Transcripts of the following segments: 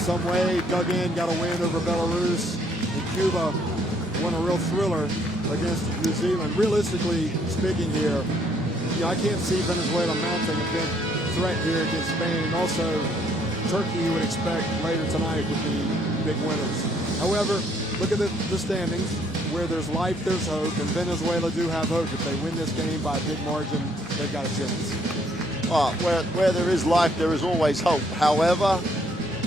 some way, dug in, got a win over Belarus. And Cuba won a real thriller against New Zealand. Realistically speaking here, I can't see Venezuela mounting a big threat here against Spain. And also, Turkey, you would expect later tonight would be big winners. However, look at the standings. Where there's life, there's hope, and Venezuela do have hope. If they win this game by a big margin, they've got a chance. Where there is life, there is always hope. However,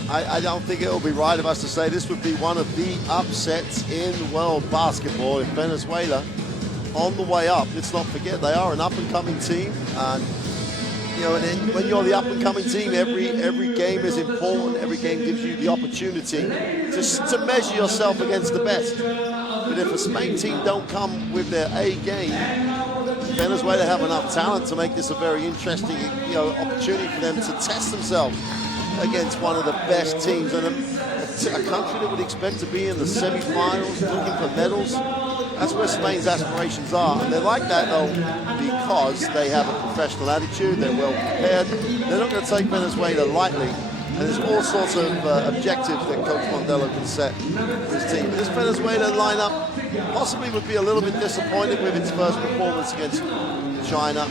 I don't think it will be right of us to say this would be one of the upsets in world basketball if Venezuela on the way up. Let's not forget they are an up-and-coming team, and and when you're the up-and-coming team, every game is important. Every game gives you the opportunity to measure yourself against the best. But if a Spain team don't come with their A game, Venezuela have enough talent to make this a very interesting opportunity for them to test themselves against one of the best teams, and a country that would expect to be in the semi-finals looking for medals. That's where Spain's aspirations are, and they're like that though because they have a professional attitude, they're well prepared, they're not going to take Venezuela lightly, and there's all sorts of objectives that Coach Mondelo can set for his team. But this Venezuela lineup possibly would be a little bit disappointed with its first performance against China.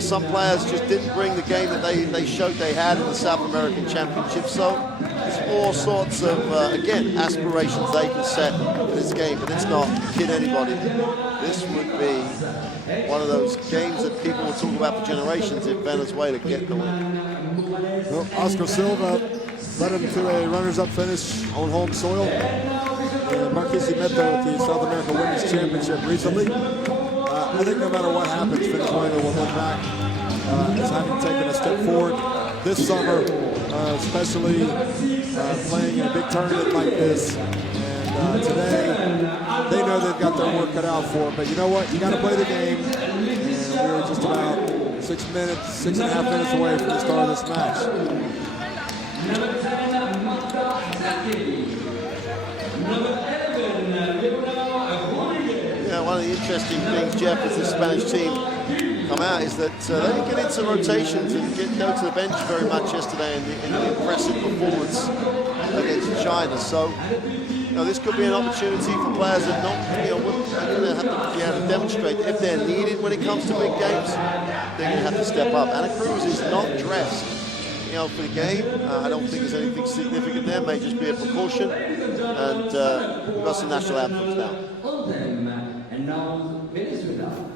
Some players just didn't bring the game that they showed they had in the South American Championship, so there's all sorts of, again, aspirations they can set in this game, but let's not kid anybody. This would be one of those games that people will talk about for generations if Venezuela get the win. Well, Oscar Silva led him to a runners-up finish on home soil. Barquisimeto at the South American Women's Championship recently. I think no matter what happens, Venezuela will look back as having taken a step forward this summer, especially playing in a big tournament like this. And today, they know they've got their work cut out for it. But you know what? You got to play the game. And we're just about 6.5 minutes away from the start of this match. One of the interesting things, Jeff, as the Spanish team come out is that they didn't get into rotations and go to the bench very much yesterday in the impressive performance against China. So, this could be an opportunity for players that are going to have to be able to demonstrate that if they're needed when it comes to big games, they're going to have to step up. Anna Cruz is not dressed, for the game. I don't think there's anything significant there. It may just be a precaution. And we've got some national anthems now. And now Venezuela.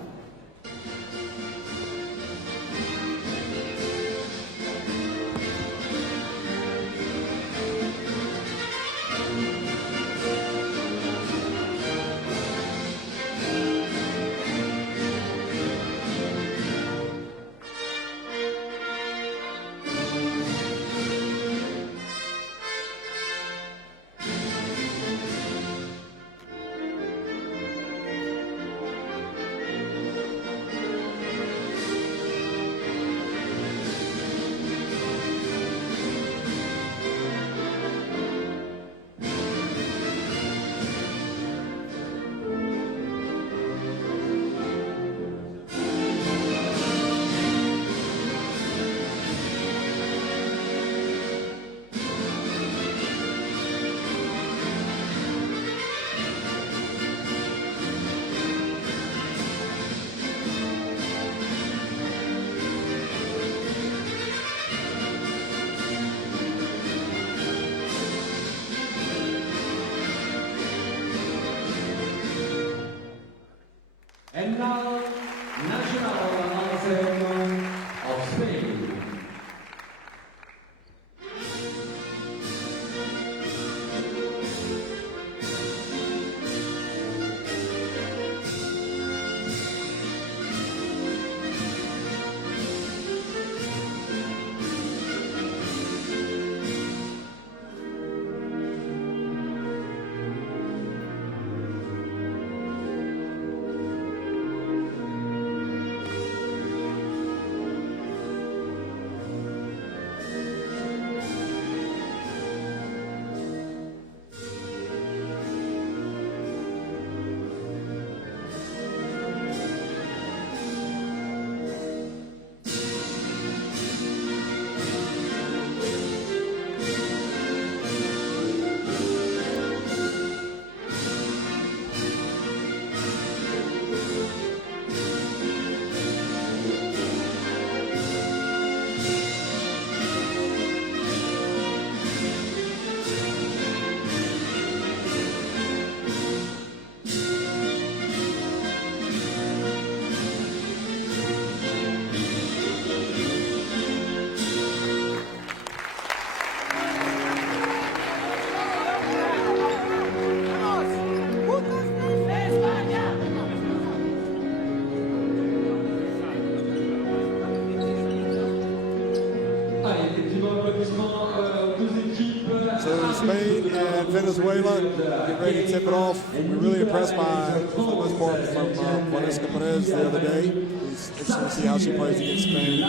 Spain and Venezuela get ready to tip it off. We were really impressed by, for the most part, from Juanesca Perez the other day. It's interesting to see how she plays against Spain.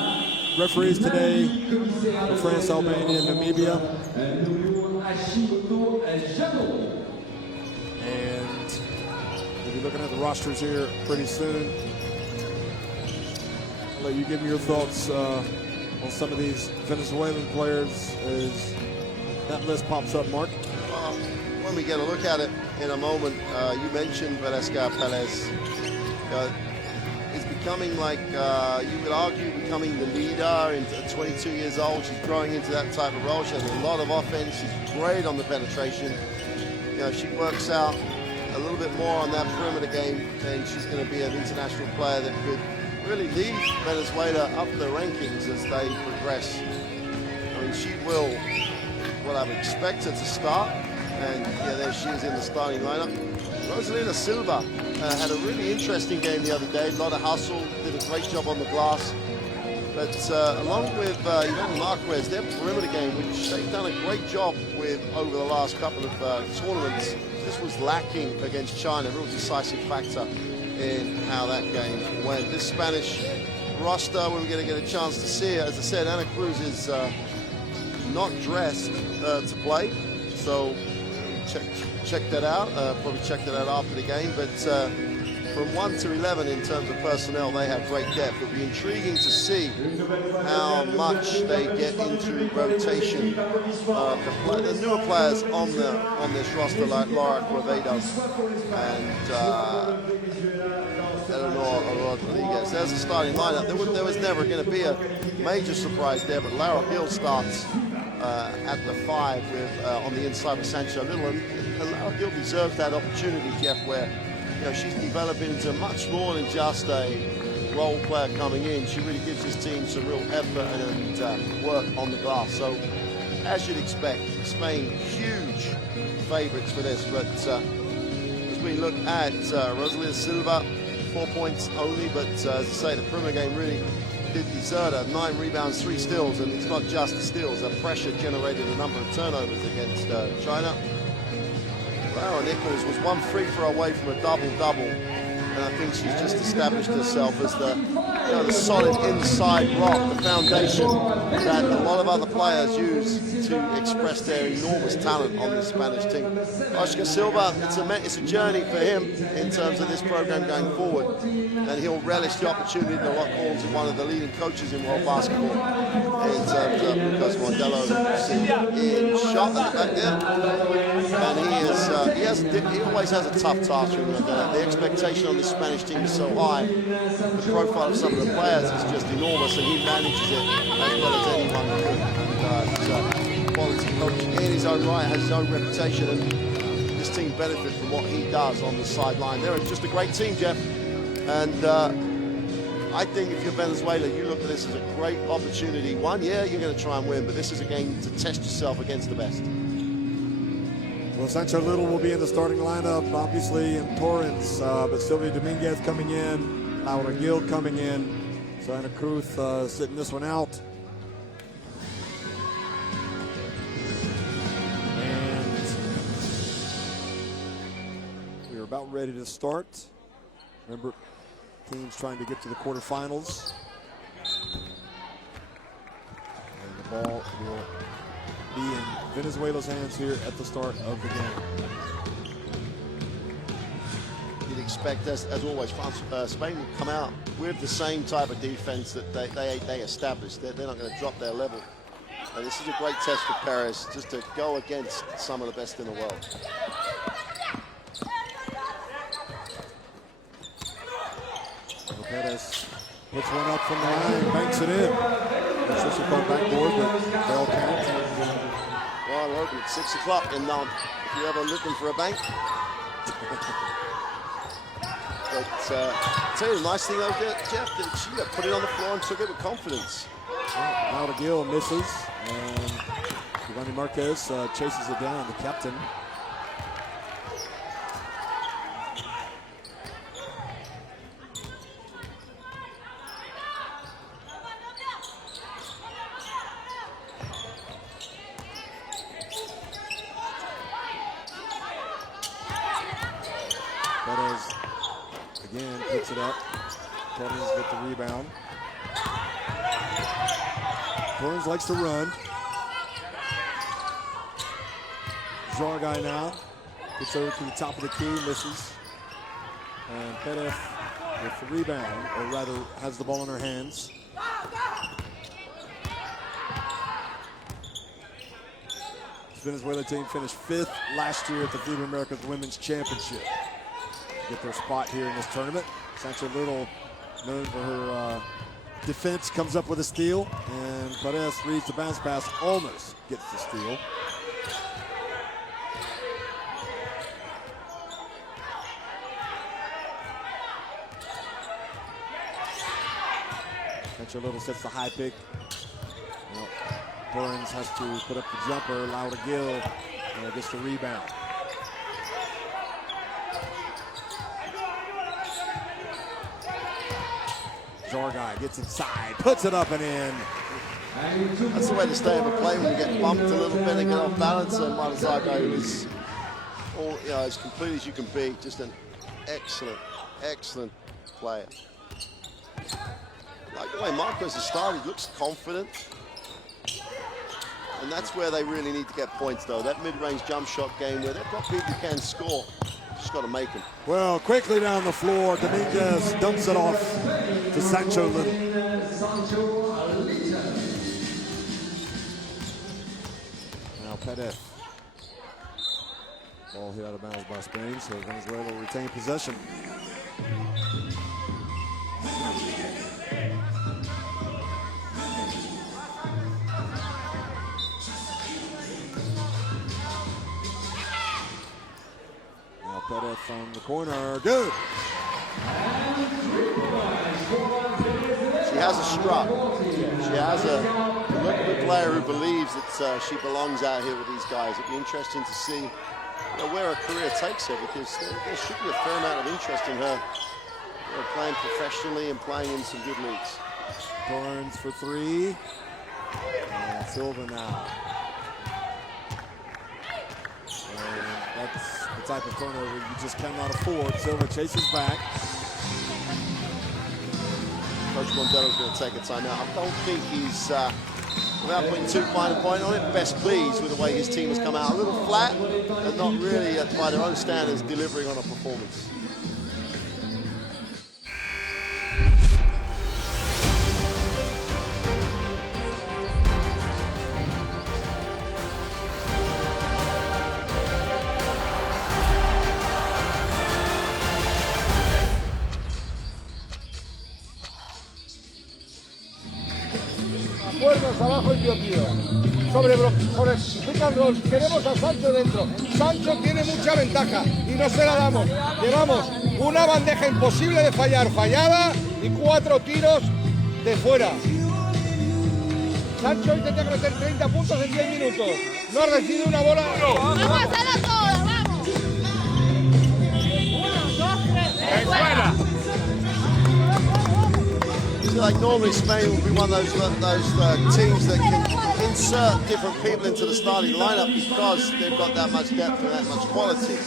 Referees today for France, Albania, and Namibia. And we'll be looking at the rosters here pretty soon. I'll let you give me your thoughts on some of these Venezuelan players as that list pops up, Mark. When we get a look at it in a moment, you mentioned Juanesca Perez. It's becoming like, you would argue, becoming the leader. At 22 years old, she's growing into that type of role. She has a lot of offense. She's great on the penetration. You know, she works out a little bit more on that perimeter game, and she's going to be an international player that could really lead Venezuela up the rankings as they progress. I mean, she will, what I would expect her to start, and yeah, there she is in the starting lineup. Rosalina Silva had a really interesting game the other day. A lot of hustle, did a great job on the glass. But along with Iván Marquez, their perimeter game, which they've done a great job with over the last couple of tournaments, this was lacking against China, a real decisive factor in how that game went. This Spanish roster, we're going to get a chance to see it. As I said, Ana Cruz is not dressed to play, so check that out. Probably check that out after the game. But from 1 to 11 in terms of personnel, they have great depth. It'll be intriguing to see how much they get into rotation. The newer players on this roster, like Laura Quevedos and Eleanor Rodriguez. There's a starting lineup. There was never going to be a major surprise there, but Lara Gil starts at the 5 with on the inside with Sancho Little, and Lara Gil deserves that opportunity, Jeff, where she's developing into much more than just a role player coming in. She really gives this team some real effort and work on the glass. So, as you'd expect, Spain huge favourites for this. But as we look at Rosalina Silva, 4 points only, but as I say, the perimeter game really did desert her. 9 rebounds, 3 steals, and it's not just the steals. The pressure generated a number of turnovers against China. Lara Nichols was 1 free throw away from a double-double, and I think she's just established herself as the solid inside rock, the foundation that a lot of other players use to express their enormous talent on this Spanish team. Oscar Silva, it's a journey for him in terms of this program going forward, and he'll relish the opportunity to lock horns with one of the leading coaches in world basketball in terms of Lucas Modelo in shot at the back there. And he always has a tough task. The expectation on this Spanish team is so high. The profile of some of the players is just enormous, and he manages it as well as anyone could. And he's a quality coach in his own right, has his own reputation, and this team benefits from what he does on the sideline. They're just a great team, Jeff. And I think if you're Venezuela, you look at this as a great opportunity. One, yeah, you're going to try and win, but this is a game to test yourself against the best. Well, Sancho Little will be in the starting lineup, obviously, in Torrens, but Sylvia Dominguez coming in, Laura Gil coming in, so Ana Cruz sitting this one out. And we're about ready to start. Remember, teams trying to get to the quarterfinals. And the ball will be in Venezuela's hands here at the start of the game. You'd expect, as always, Spain will come out with the same type of defense that they established. They're not going to drop their level. And this is a great test for Perez, just to go against some of the best in the world. Perez puts one up from the line, banks it in. That's just a called backboard, but they'll count. Well, we're open at 6 o'clock, and if you're ever looking for a bank. But I'll tell you the nice thing though, Jeff, that she put it on the floor and took it with confidence. Laura Gil misses, and Giovanni Marquez chases it down, the captain. Perez again picks it up. Torrens with the rebound. Torrens likes to run. Zargai now gets over to the top of the key, misses. And Perez with the rebound, or rather has the ball in her hands. This Venezuela team finished 5th last year at the FIBA Americas Women's Championship. Get their spot here in this tournament. Sancho Little, known for her defense, comes up with a steal, and Perez reads the bounce pass, almost gets the steal. Sancho Little sets the high pick. Well, Torrens has to put up the jumper. Laura Gill gets the rebound. Zargai gets inside, puts it up and in. That's the way to stay in a play when you get bumped a little bit and get off balance. And Zargai is all, as complete as you can be. Just an excellent, excellent player. Like the way Marcos has started, looks confident. And that's where they really need to get points, though. That mid-range jump shot game where they've got people who can score. Just got to make them. Well, quickly down the floor, Dominguez dumps it off to Sancho Little. Now Perez. Ball hit out of bounds by Spain, so Venezuela will retain possession. Perez from the corner, good. She has a strut. She has a look of a player who believes that she belongs out here with these guys. It'd be interesting to see where her career takes her, because there should be a fair amount of interest in her playing professionally and playing in some good leagues. Torrens for 3. And Silva now. And that's the type of turnover you just cannot afford. Silva chases back. Coach Mondello's going to take a timeout. I don't think he's, without putting too fine a point on it, best pleased with the way his team has come out. A little flat, and not really, by their own standards, delivering on a performance. Puertas abajo el tío. Sobre pick and roll. Queremos a Sancho dentro. Sancho tiene mucha ventaja y no se la damos. Llevamos una bandeja imposible de fallar, fallada, y 4 tiros de fuera. Sancho intenta meter 30 puntos en 10 minutos. No ha recibido una bola. Vamos a hacerla toda, vamos. 1, 2, 3. Venezuela. Like normally Spain will be one of those teams that can insert different people into the starting lineup because they've got that much depth and that much quality.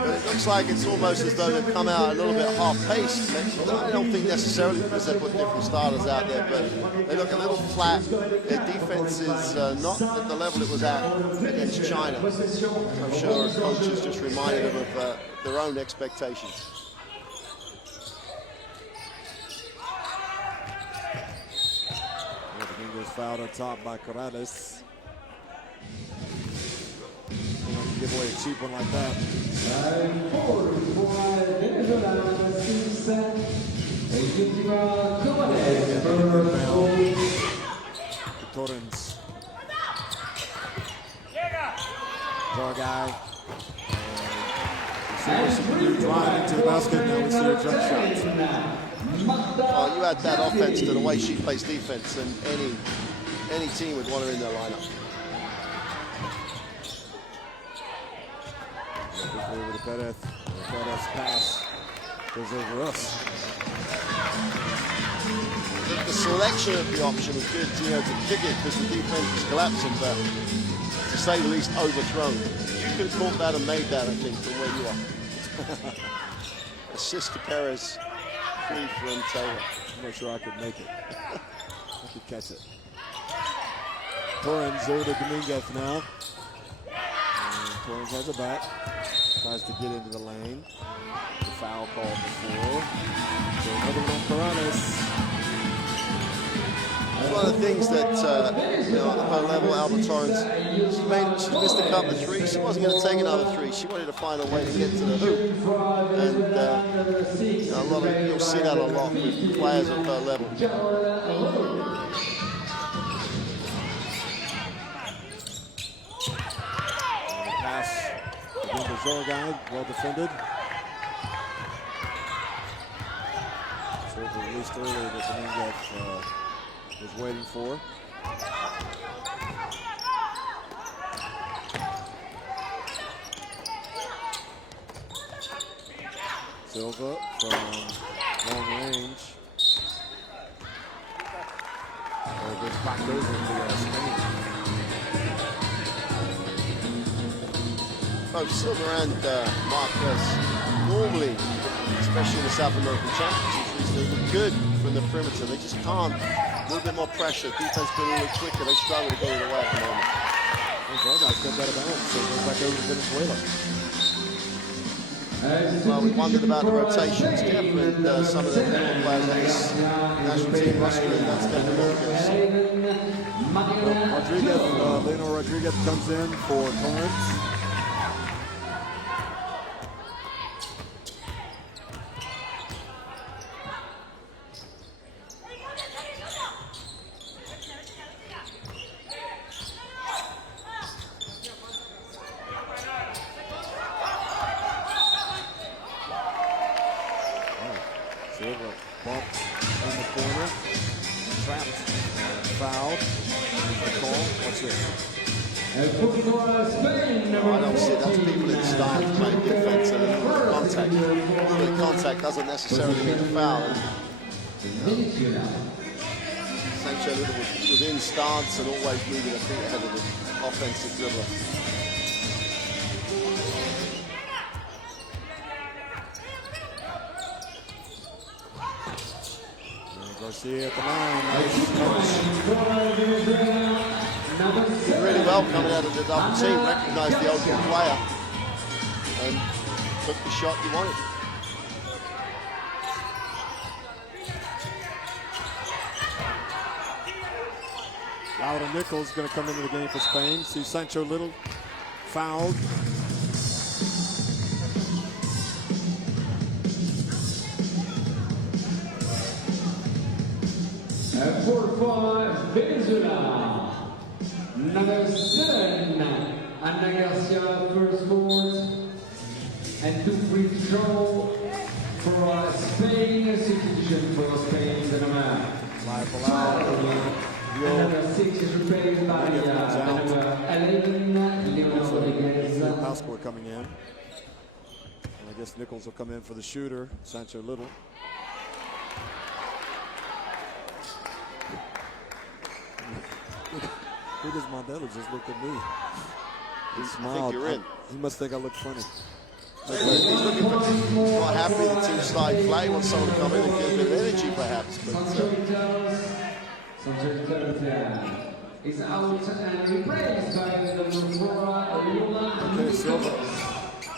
But it looks like it's almost as though they've come out a little bit half-paced. I don't think necessarily because they put different starters out there, but they look a little flat. Their defense is not at the level it was at against China. I'm sure coaches just reminded them of their own expectations. Fouled on top by Corrales. You don't give away a cheap one like that. Torrens. Zargai. See what she can do, drive into the basket. Now we see her jump shots. Well, you add that offense to the way she plays defense, and any team would want her in their lineup. Over to Perez. Perez pass goes over us. The selection of the option was good, to kick it because the defense was collapsing, but to say the least, overthrown. You could have caught that and made that, I think, from where you are. assist to Perez. Free from Taylor. I'm not sure I could make it. I could catch it. Torrens over to Dominguez now. And Torrens has it back. Tries to get into the lane. The foul called before. So another one on Perez. One of the things that, you know, at her level, Alba Torrens, she missed a couple of threes. She wasn't going to take another three. She wanted to find a way to get to the hoop. And you know, you'll see that a lot with players at her level. Pass again to Zorgai, well defended. Serve released earlier that Dominguez was waiting for. Silva from long range. This back goes into Spain. Both Silva and Marquez, normally, especially in the South American Championships, they look good from the perimeter. They just can't. A little bit more pressure. Defense been a little quicker. They struggle to get it away at the moment. Zorgai's got better balance, so it goes back over to Venezuela. Well, we wondered about the rotations. Jeff and some of the newer players in this national team roster, and that's going to look good. Lionel Rodriguez comes in for Torrens. Silva bumped in the corner, trapped, fouled. The call. What's this? No, I don't see that's people in the stands playing defense and contact. But contact doesn't necessarily mean a foul. Sancho Little was in stance and always moving a feet ahead of the offensive dribbler. Garcia at the line. Did really well coming out of the double team, recognised the open player and took the shot he wanted. Laura Nichols going to come into the game for Spain. See Sancho Little fouled. For Venezuela, number 7, Ana Garcia, first court, and 2 free throw for Spain, substitution for Spain, the number 12. Number 6 is replaced by number 11, Leonardo Rodriguez. Passport coming in. And I guess Nichols will come in for the shooter, Sancho Little. Who does Mandela just look at me? He smiled. He must think I look funny. He's looking for, he's not happy the team started play. He wants someone to come in and give a bit of energy, perhaps. Is out and replaced by number 4, Lula. Okay, Silva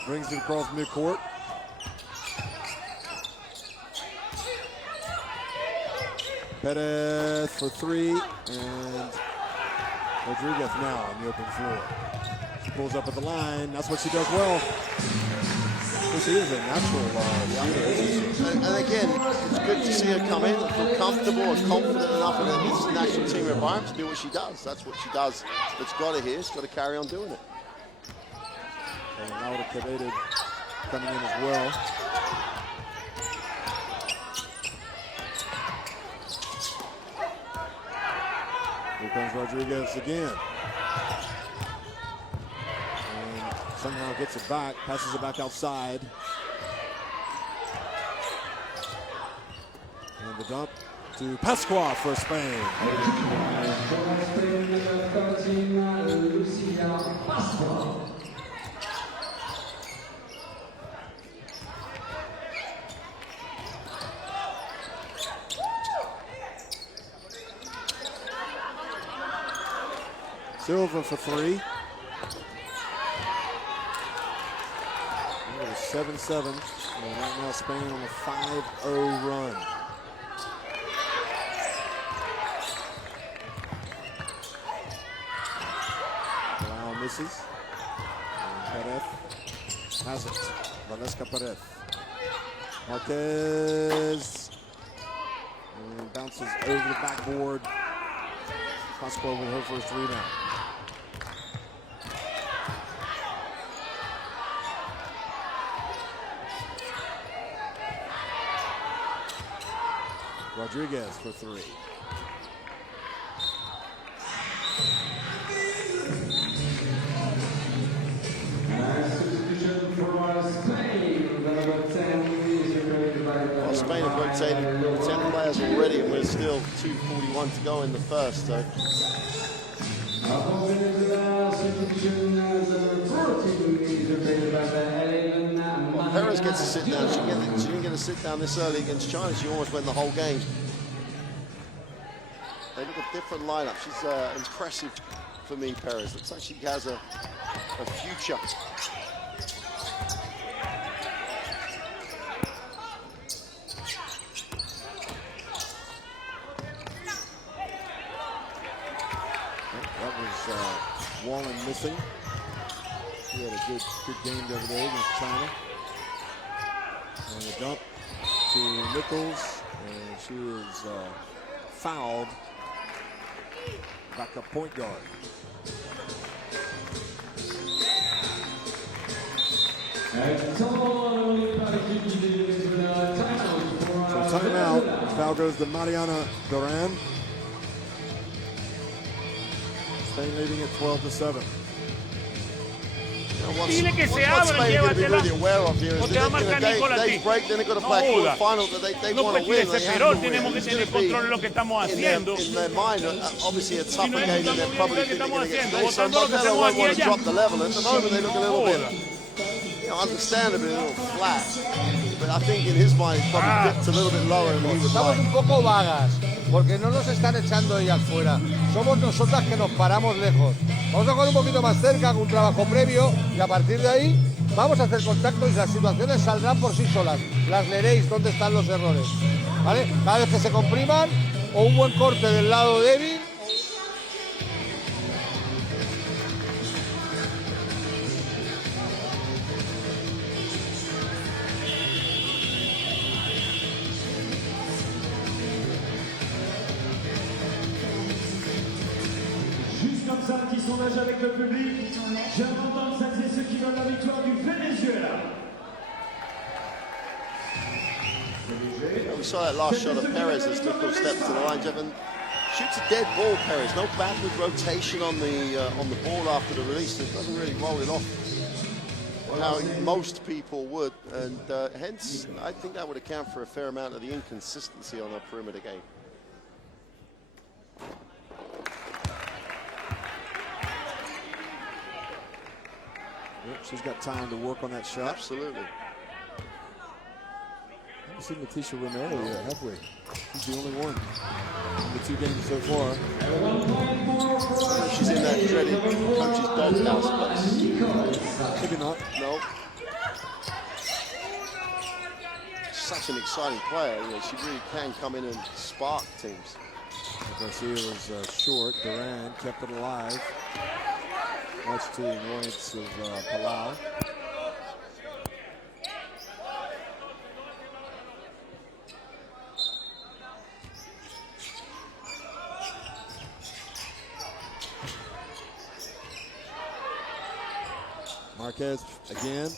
brings it across midcourt. Perez for 3, and Rodriguez now on the open floor. She pulls up at the line. That's what she does well. She is a natural and again, it's good to see her come in and feel comfortable and confident enough in this national team environment to do what she does. That's what she does. That's got her here. She's got to carry on doing it. And Laura Quevedo coming in as well. Here comes Rodriguez again. And somehow gets it back, passes it back outside. And the dump to Pasqua for Spain. Silva for three. 7-7. And right now Spain on a 5-0 run. Palau misses. And Perez has it. Valesca Perez. Marquez. And bounces over the backboard. Pascual with her first rebound. Rodriguez for three. Substitution for Spain. Number 10 is rotated by Well, Spain have rotated 10 players already, and we're still 2:41 to go in the first. So well, Perez gets a sit down. She didn't get a sit down this early against China. She almost went the whole game. They look a different lineup. She's impressive for me, Perez. Looks like she has a future. That was Wallen missing. He had a good game the other day against China. And a dump to Nichols, and she is fouled. Backup point guard. So timeout. Foul goes to Mariana Duran. Spain leading at 12-7. What Spain are going to be really aware of here is that in a day's break, then they're going to play a quarterfinal that they want to win. They have to win. It's going to be in their mind, obviously a tougher game than they're probably thinking against today. So Modelo won't want to drop the level. At the moment, they look a little bit, understandably a little flat. But I think in his mind, it's probably dipped a little bit lower than he would Estamos like. un poco vagas, porque no nos están echando ellas fuera. Somos nosotras que nos paramos lejos. Vamos a jugar un poquito más cerca con un trabajo previo y a partir de ahí vamos a hacer contacto y las situaciones saldrán por sí solas. Las leeréis dónde están los errores. ¿Vale? Cada vez que se compriman o un buen corte del lado débil. Comme ça, un petit sondage avec le public. J'aime entendre celles et ceux qui veulent la victoire du Venezuela. We saw that last shot of Perez as Nichols steps to the line. Jevon shoots a dead ball, Perez. No backward rotation on the ball after the release. It doesn't really roll it off how most people would. And hence, I think that would account for a fair amount of the inconsistency on her perimeter game. Yep, she's got time to work on that shot. Absolutely. I haven't seen Leticia Romero yet, have we? She's the only one in the two games so far. She's in that dreaded coach's doghouse place. Maybe not. No. Such an exciting player. You know, she really can come in and spark teams. Garcia was short. Duran kept it alive. Much to the annoyance of Palau. Marquez again.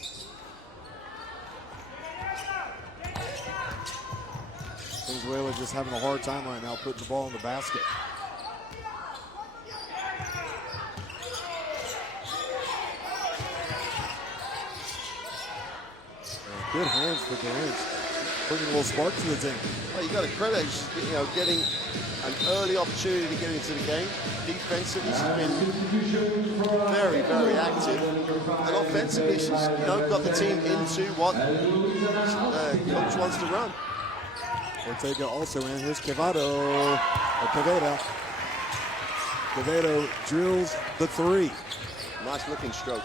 Venezuela just having a hard time right now putting the ball in the basket. Good hands for Durant, bringing a little spark to the team. Well, you got to credit, you know, getting an early opportunity to get into the game. Defensively, she's been very, very active, and offensively, she's got the team into what coach wants to run. Ortega also in. Here's Quevedo. Quevedo drills the three. Nice looking stroke.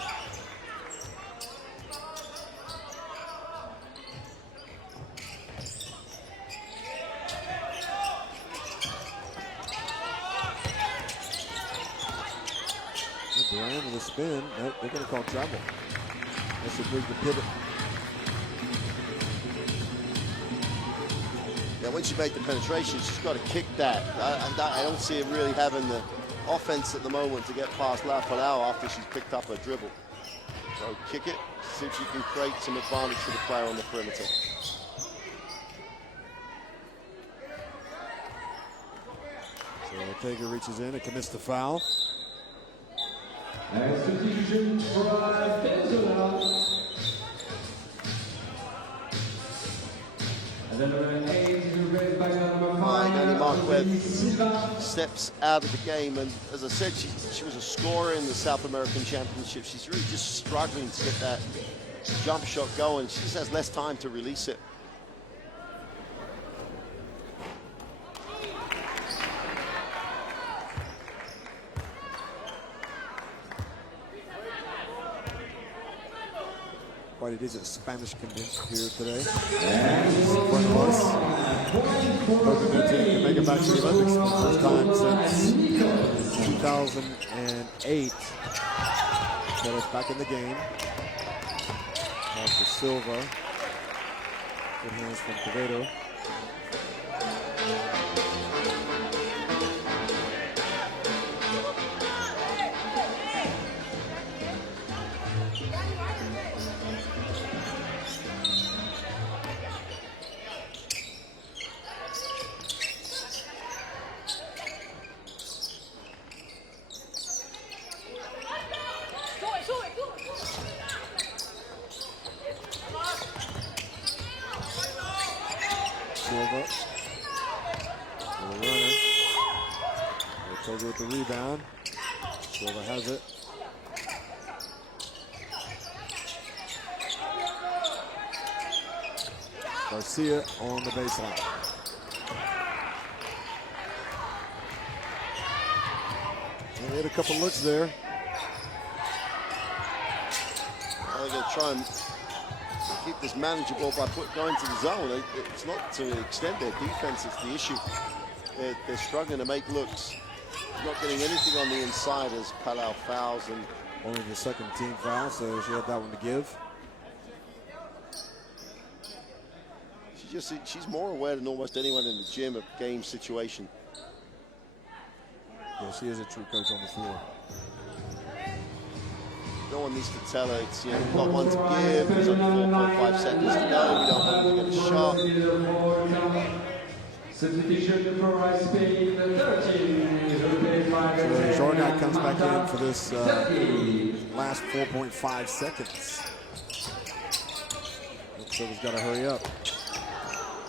Durant with a spin. Nope, they're going to call travel. That's a big pivot. Yeah, when she made the penetration, she's got to kick that. I don't see her really having the offense at the moment to get past La Palau after she's picked up her dribble. So kick it, see if she can create some advantage for the player on the perimeter. So Ortega reaches in and commits the foul. And substitution for Venezuela. And then number 8 is replaced by number 5. Danny Marquez steps out of the game, and as I said, she was a scorer in the South American Championship. She's really just struggling to get that jump shot going. She just has less time to release it. Quite it is a Spanish convention here today. Hoping their team can make it back to the Olympics for the first time since 2008. Pettis back in the game. Pass to Silva. Good hands from Quevedo. Silva. For the runner. Ortega with the rebound. Silva has it. Garcia on the baseline. And they had a couple looks there. They're going to try and keep this manageable by going to the zone. It's not to extend their defense, it's the issue. They're struggling to make looks. Not getting anything on the inside as Palau fouls, and only the second team foul, so she had that one to give. She's more aware than almost anyone in the gym of game situation. Yeah, she is a true coach on the floor. No one needs to tell her it's, we've got one to give, there's only 4.5 seconds to go, we don't want to get a shot. Substitution for Spain, 13 is replaced by Jordan comes back in for this last 4.5 seconds. Silva's got to hurry up.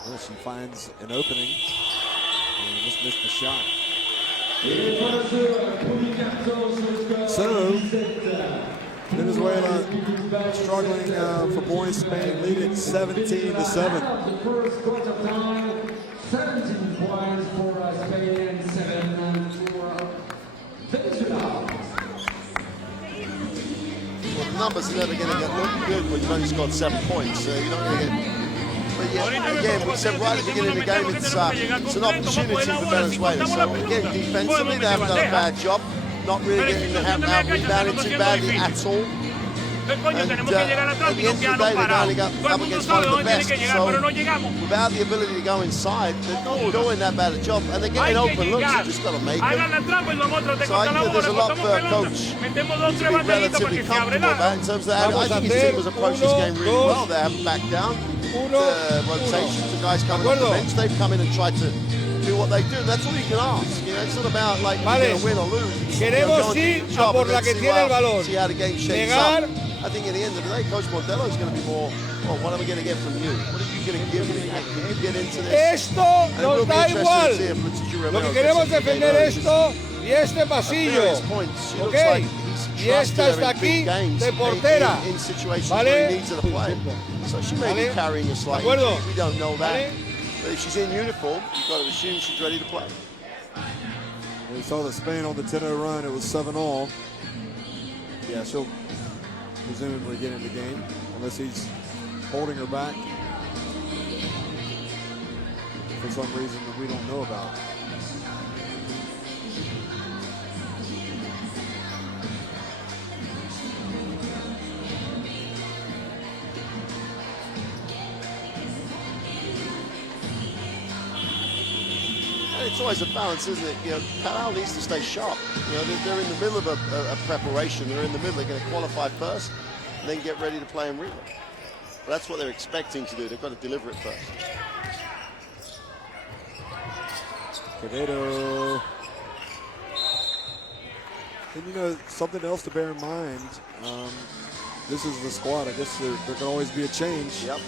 Well, she finds an opening and just missed the shot. So, Venezuela struggling for points. Spain lead it 17-7. The first quarter time, 17 points for Spain and 7 for Venezuela. Well, the numbers are never going to look good when you've only scored 7 points. You're not going to get. But yeah, again, we said right at the beginning of the game, it's an opportunity for Venezuela. So again, defensively, they haven't done a bad job. Not really getting out rebounded too badly at all. And at the end of the day, they're going up against one of the best. So without the ability to go inside, they're not doing that bad a job. And they're getting open looks, you just got to make them. So I think there's a lot for a coach to be relatively comfortable about in terms of that. I think his team has approached this game really well. They haven't backed down. Rotations, the guys coming off the bench, they've come in and tried to do what they do. That's all you can ask. It's not about like you're going to win or lose. Queremos ir a por la que tiene el balón. See how the game shapes up. I think at the end of the day, Coach Montelo is going to be more, well, what are we going to get from you? What are you going to give me? Can you get into this? Esto nos da igual. Lo que queremos defender esto y este pasillo. ¿Ok? Y esta está aquí de portera. ¿Vale? So she may be carrying a slight injury. We don't know that. But if she's in uniform, you've got to assume she's ready to play. We saw that Spain on the 10-0 run. It was 7-all. Yeah, she'll presumably get in the game unless he's holding her back for some reason that we don't know about. It's always a balance, isn't it? You know, Palau needs to stay sharp. You know, they're in the middle of a preparation. They're in the middle. They're going to qualify first and then get ready to play in relay. But that's what they're expecting to do. They've got to deliver it first. Quevedo. And you know, something else to bear in mind, this is the squad. I guess there can always be a change. Yep.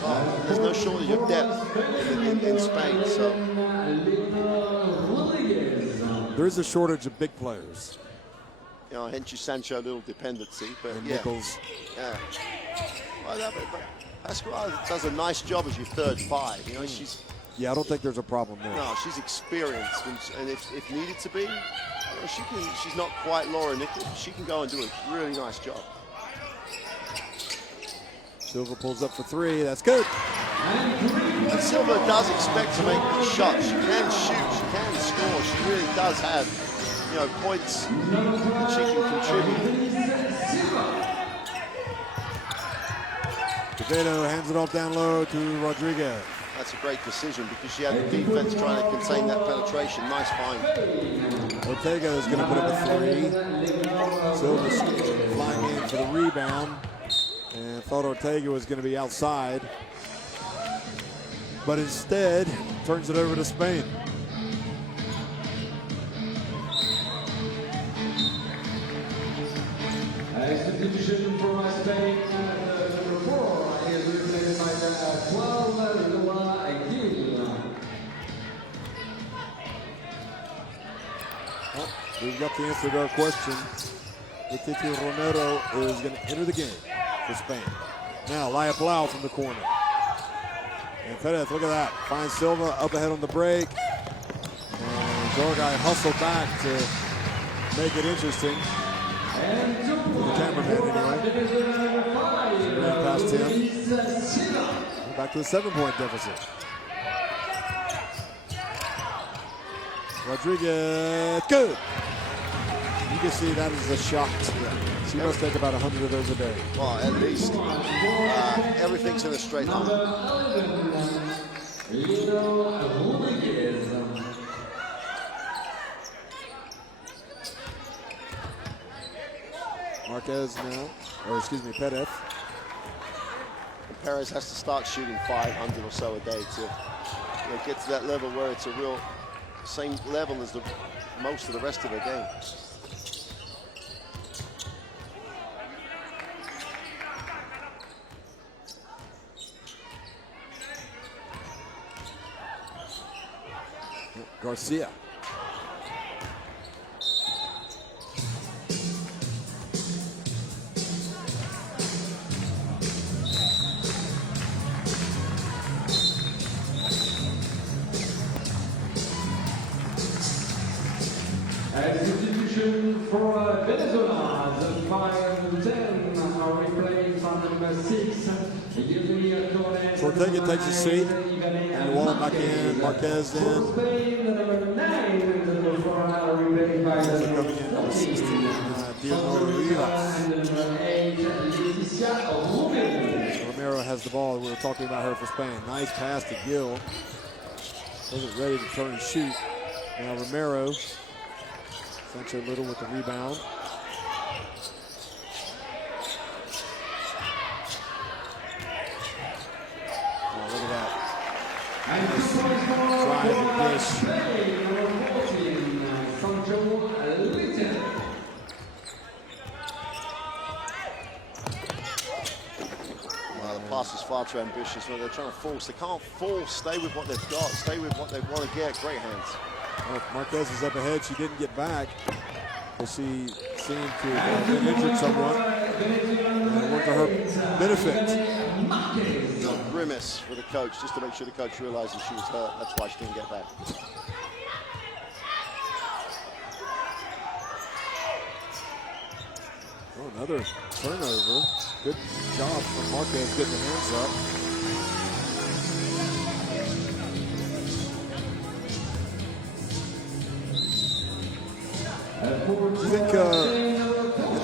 Well, there's no shortage of depth in Spain, so. There is a shortage of big players. You know, hence your Sancho little dependency, but And yeah. Nichols. Yeah. Well, but Pascual does a nice job as your third five. You know, she's. Yeah, I don't think there's a problem there. No, she's experienced, and if needed to be, you know, she can. She's not quite Laura Nichols. She can go and do a really nice job. Silva pulls up for three. That's good. And Silva does expect to make shots. She can shoot. She can score. She really does have, you know, points that she can contribute. Quevedo hands it off down low to Rodriguez. That's a great decision because she had the defense trying to contain that penetration. Nice find. Ortega is going to put up a three. Silva's flying in for the rebound. And thought Ortega was going to be outside. But instead, turns it over to Spain. Substitution for Spain, number 4 is replaced by the 12, Lua Gil. Well, we've got the answer to our question. Letitia Romero is going to enter the game for Spain. Now, Laya Palau from the corner. And Perez, look at that. Finds Silva up ahead on the break. And Zorgai hustled back to make it interesting. The cameraman, anyway. Ran past him. Back to a 7-point deficit. Rodriguez, good. You can see that is a shot. She must take about 100 of those a day. Well, at least. Everything's in a straight line. Marquez now, or excuse me, Perez. And Perez has to start shooting 500 or so a day to, you know, get to that level where it's a real same level as most of the rest of the game. Garcia. Substitution for Venezuela, the 5 and 10 are replaced by number 6. Ortega takes a seat, and Wall back in, Marquez in. Also coming in number 16, Romero has the ball. We were talking about her for Spain. Nice pass to Gil. Wasn't ready to turn and shoot. Now Romero. Sancho Little with the rebound. Oh, look at that. Nice drive and dish. The pass is far too ambitious. Well, they're trying to force. They can't force. Stay with what they've got. Stay with what they want to get. Great hands. Well, Marquez is up ahead. She didn't get back. But she seemed to have been injured somewhat. And it worked to her benefit. A grimace for the coach, just to make sure the coach realizes she was hurt. That's why she didn't get back. Oh, another turnover. Good job from Marquez getting the hands up. Do you think at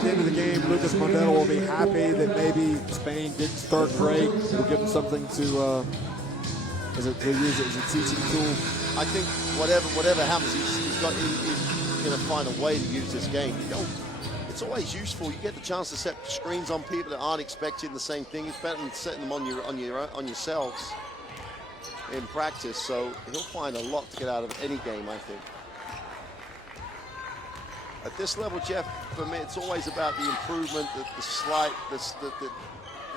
the end of the game, Lucas Mondelo will be happy that maybe Spain didn't start great? It'll give him something to use it as a teaching tool. I think whatever happens, he's going to find a way to use this game. It's always useful. You get the chance to set screens on people that aren't expecting the same thing. It's better than setting them on yourselves in practice. So he'll find a lot to get out of any game, I think. At this level, Jeff, for me, it's always about the improvement, the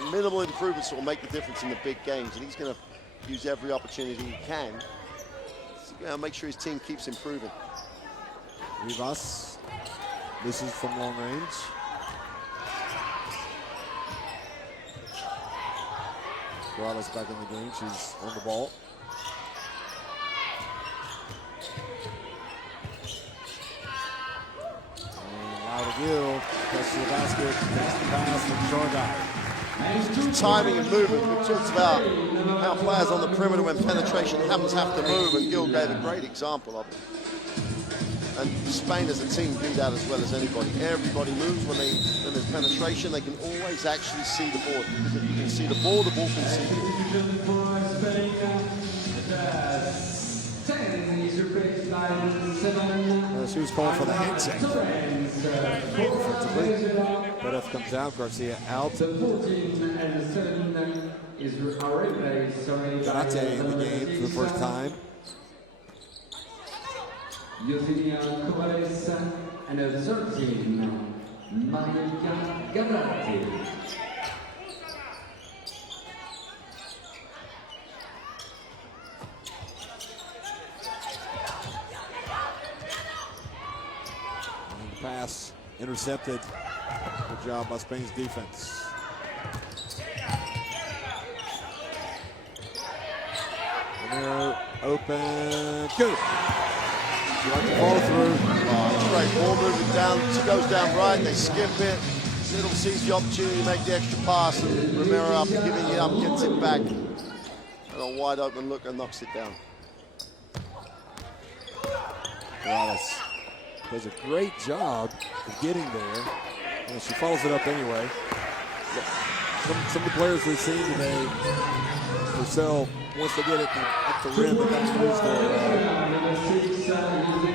minimal improvements that will make the difference in the big games. And he's going to use every opportunity he can to make sure his team keeps improving. Rivas, this is from long range. Morales back in the game. She's on the ball. Gill gets to the basket, takes the pass from Jordan. Timing and movement. We talked about how players on the perimeter when penetration happens have to move, and Gill gave a great example of it. And Spain as a team do that as well as anybody. Everybody moves when there's penetration. They can always actually see the ball. Because if you can see the ball can see you. She was calling for the handshake. Defensively. Perez comes out, Garcia out. Garate in the game for the first time. And a 13, Marika Garate. Pass intercepted. Good job by Spain's defense. Romero open. Good. She likes to follow through. Oh, great ball moving down. She goes down right. They skip it. Little sees the opportunity to make the extra pass. And Romero up, giving it up, gets it back. And a wide open look and knocks it down. Morales does a great job of getting there, and she follows it up anyway. Some of the players we've seen today, Purcell, once they get it up the rim, they kind of lose their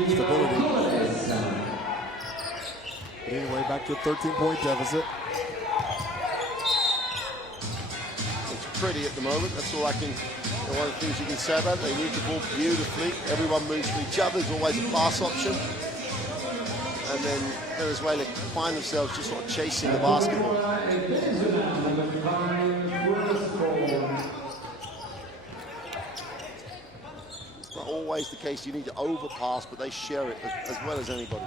stability. But anyway, back to a 13-point deficit. It's pretty at the moment. That's all I can. One of the things you can say about it, they move the ball beautifully. Everyone moves to each other. There's always a pass option. And then Venezuela find themselves just sort of chasing the basketball. It's not always the case. You need to overpass, but they share it as well as anybody.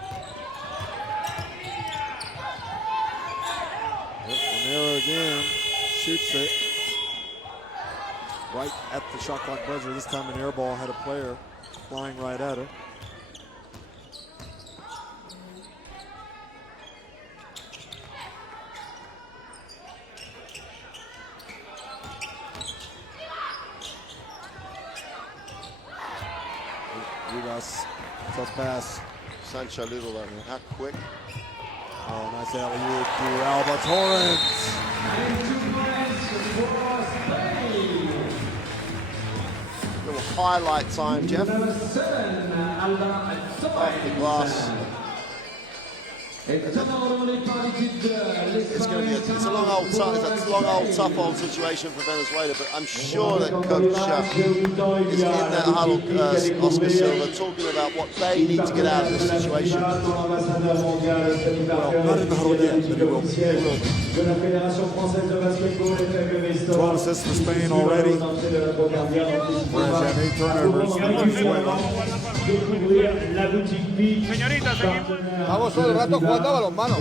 Romero again shoots it right at the shot clock buzzer. This time an air ball had a player flying right at her. Tough pass. Sancho Little, how quick. Oh, nice alley-oop to Alba Torrens. Little highlight time, Jeff. Off the glass. It's going to be a long, tough old situation for Venezuela, but I'm sure that Coach is in that huddle, Oscar Silva, talking about what they need to get out of this situation. Well, not in the huddle yet, but it will. 12 assists for Spain already. Whereas have 8 turnovers for Venezuela. Vamos todo el rato jugando a balonmano.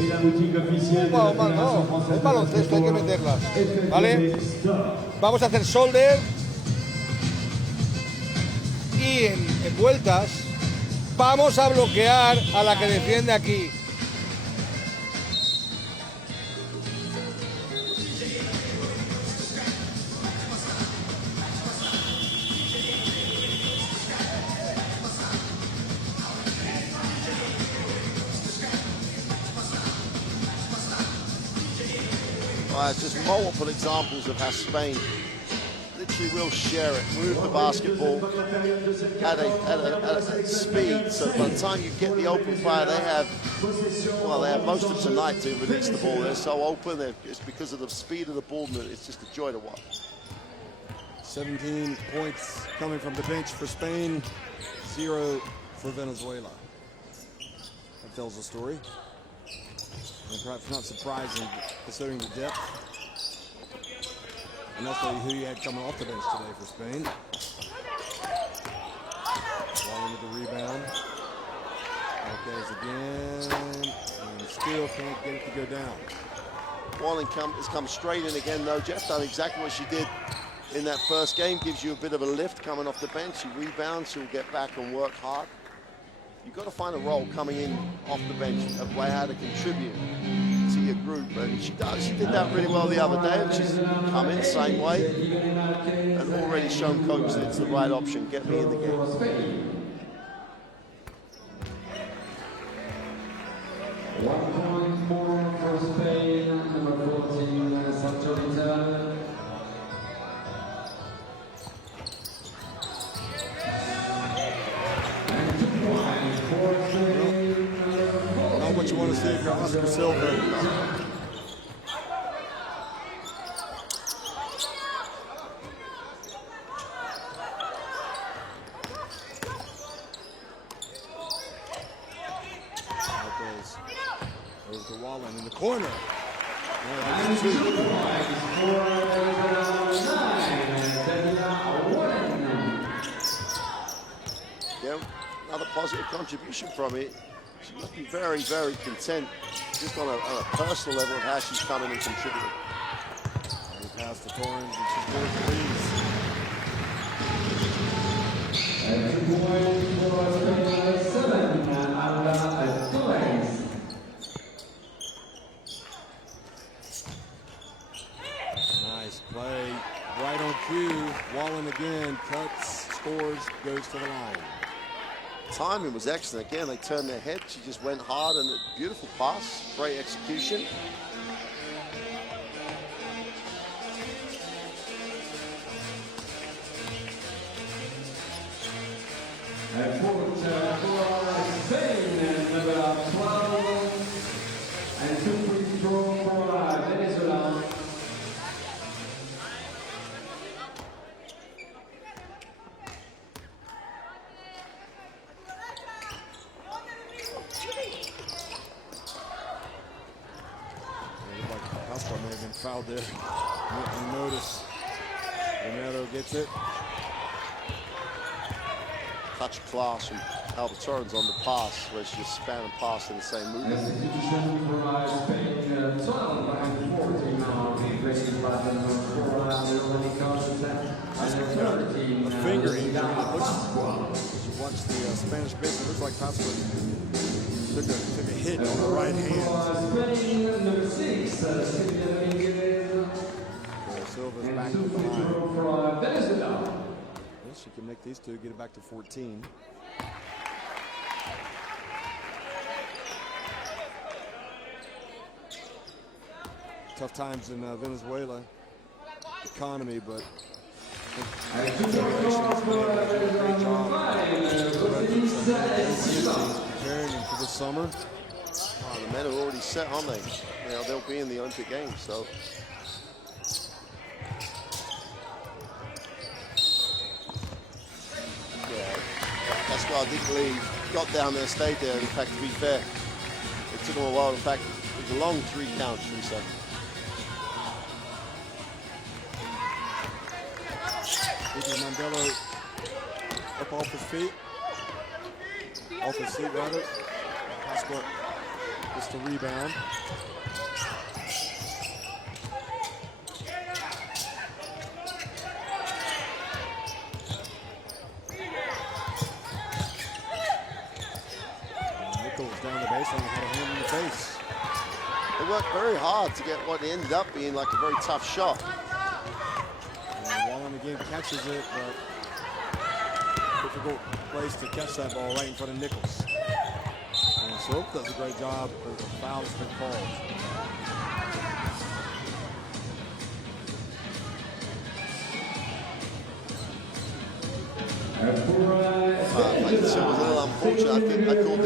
Balonmano, no, es baloncesto, hay que meterlas. ¿Vale? Vamos a hacer shoulder. Y en vueltas vamos a bloquear a la que defiende aquí. There's just multiple examples of how Spain literally will share it, move the basketball at a speed. So by the time you get the open player, they have most of tonight to release the ball. They're so open. It's because of the speed of the ball movement. It's just a joy to watch. 17 points coming from the bench for Spain, 0 for Venezuela. That tells the story. And perhaps not surprising considering the depth. And that's who you had coming off the bench today for Spain. Walling with the rebound. Okay, again. And still can't get it to go down. Walling has come straight in again, though. Jeff done exactly what she did in that first game. Gives you a bit of a lift coming off the bench. She rebounds, she'll get back and work hard. You've got to find a role coming in off the bench, a way how to contribute to your group. And she does. She did that really well the other day. She's come in the same way and already shown coach that it's the right option. Get me in the game. 1 point more for Spain, number 14, Santorita. Not what you want to see if you're Oscar Silva. Goes to Wallen in the corner. Yeah, another positive contribution from it. She's looking very, very content, just on a personal level of how she's coming and contributing. And pass to Torrens, and she's going to leave. Nice play, right on cue. Wallen again, cuts, scores, goes to the line. Timing was excellent. Again, they turned their head. She just went hard and a beautiful pass. Great execution. And for Spain, number 12, and 2 free throw for Venezuela. May have been fouled there. You notice Romero gets it. Touch class from Alba Torrens on the pass, where she just span and pass in the same movement. Execution for Spain, 12 and 14 now. Aggressive by number 4, nobody counts that. And 13. A finger injury. You watch the Spanish bench, it looks like Pasqua took a hit on the right hand. Spain, number 6, Silva's and back 2 to the free line. throw for Venezuela. Well, she can make these two, get it back to 14. Tough times in Venezuela economy, but preparing for the summer. Oh, the men are already set, aren't they? You know, they'll be in the Olympic Games, so. Yeah, Pascal didn't leave, got down there, stayed there. In fact, to be fair, it took him a while. In fact, it was a long 3 counts, should we say. Mandela up off his feet. Off his seat, rather. Pasqua gets the rebound. Nichols down the baseline, had a hand in the face. They worked very hard to get what ended up being like a very tough shot. Wallen again catches it, but difficult place to catch that ball right in front of Nichols. And Soap does a great job, but the foul has been called. Like so it was a little unfortunate. I thought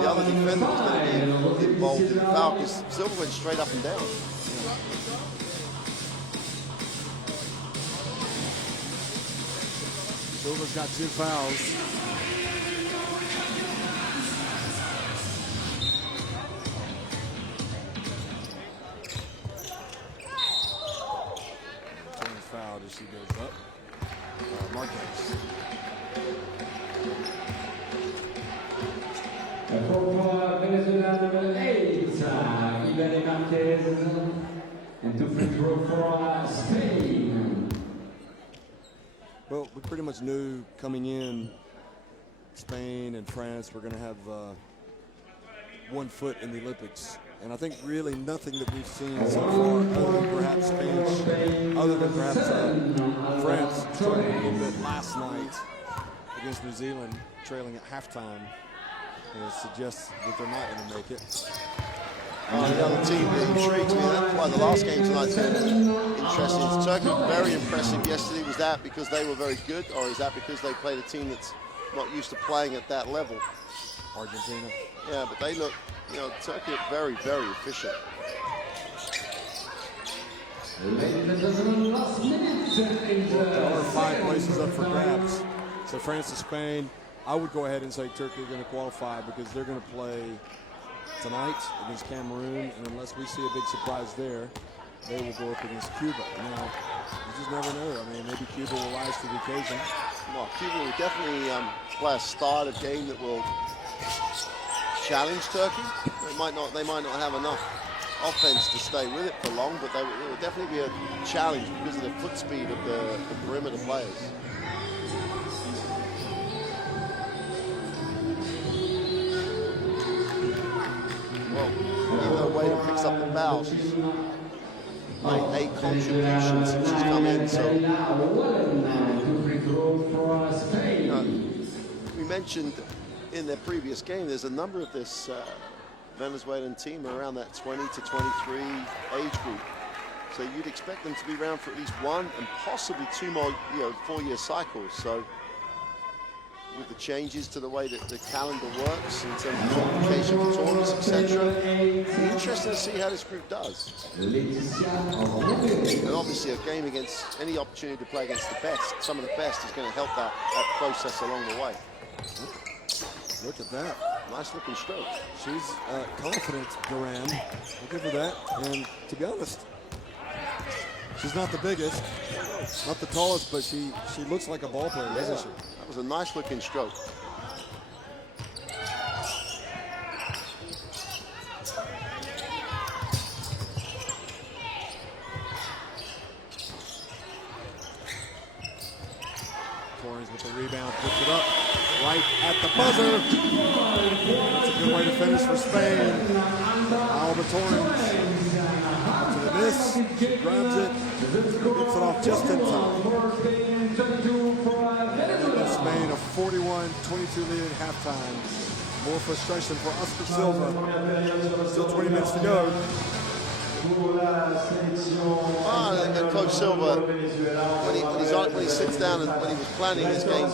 the other defender was going to be involved in the foul because Silva went straight up and down. Silva's got 2 fouls. Turner fouled as she goes up. Marquez. For Venezuela, number 8, Ivan Marquez, and 2 free throw for Spain. Well, we pretty much knew coming in, Spain and France were going to have 1 foot in the Olympics. And I think really nothing that we've seen so far, other than perhaps Spain, other than perhaps France struggled a little bit last night against New Zealand, trailing at halftime, suggests that they're not going to make it. The other team that intrigues me, that's why the last game tonight's been interesting. Turkey was very impressive yesterday. Was that because they were very good, or is that because they played a team that's not used to playing at that level? Argentina. Yeah, but they look, Turkey look very, very efficient. There are 5 places up for grabs. So France and Spain, I would go ahead and say Turkey are going to qualify because they're going to play tonight against Cameroon, and unless we see a big surprise there, they will go up against Cuba. Now, you just never know. I mean, maybe Cuba will rise to the occasion. Well, Cuba will definitely play a style of game that will challenge Turkey. They might not have enough offense to stay with it for long, but it will definitely be a challenge because of the foot speed of the perimeter players. Well, even though Wade picks up the foul, she's made 8 contributions since she's come in. So we mentioned in their previous game, there's a number of this Venezuelan team around that 20 to 23 age group. So you'd expect them to be around for at least 1 and possibly 2 more, 4-year cycles. So with the changes to the way that the calendar works in terms of qualification for tournaments, etc. It'll be interesting to see how this group does. And obviously a game against, any opportunity to play against the best, some of the best, is going to help that process along the way. Look at that. Nice looking stroke. She's confident, Duran. We'll give her that. And to be honest, she's not the biggest, not the tallest, but she looks like a ball player, doesn't she? That was a nice looking stroke. Torrens with the rebound, puts it up right at the buzzer. That's a good way to finish for Spain. Alba Torrens to the miss, she grabs it, gets it off just in time. Spain a 41-22 lead at halftime. More frustration for Oscar Silva. Still 20 minutes to go. And Coach Silva, when he sits down and when he was planning this game,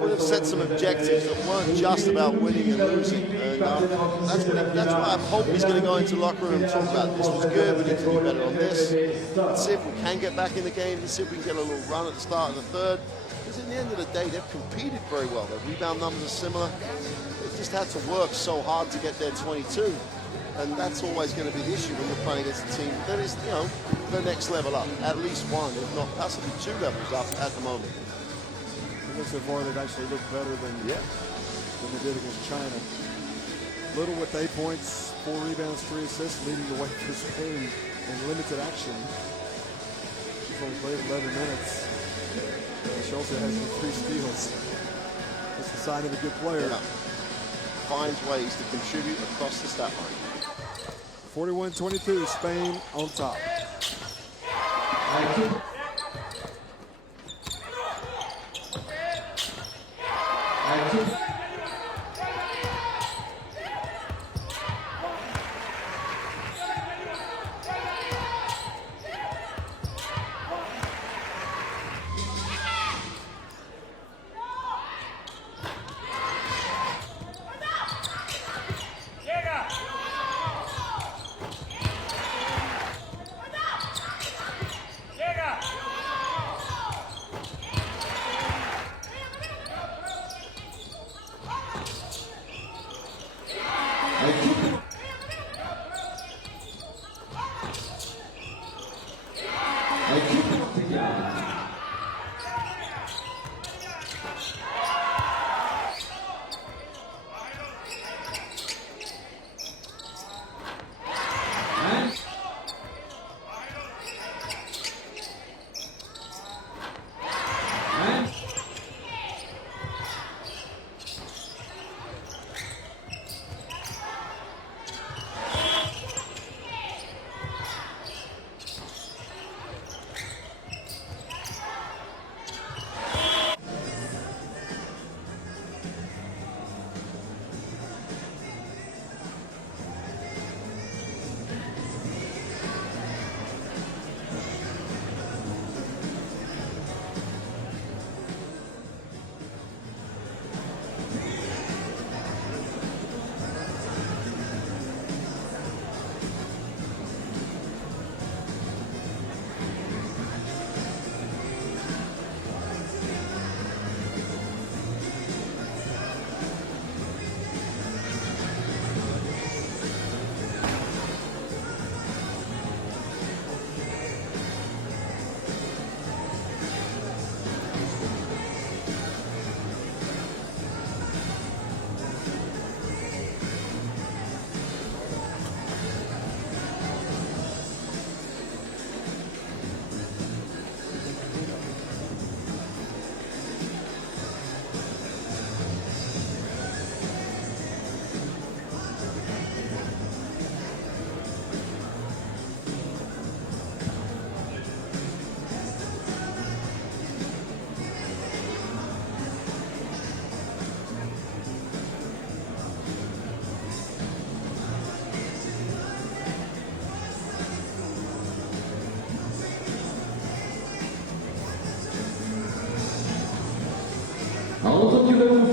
would have set some objectives that weren't just about winning and losing. And that's why I hope he's going to go into the locker room and talk about this was good, we need to do better on this. Let's see if we can get back in the game. Let's see if we can get a little run at the start of the third. Because at the end of the day, they've competed very well. Their rebound numbers are similar. They've just had to work so hard to get their 22. And that's always going to be the issue when you're playing against a team that is, the next level up. At least 1, if not possibly 2 levels up at the moment. I think so far they've actually looked better than they did against China. Little with 8 points, 4 rebounds, 3 assists, leading the way for Spain in limited action. She's only played 11 minutes. She also has 3 steals. That's the sign of a good player. Yeah. Finds ways to contribute across the stat line. 41-22, Spain on top.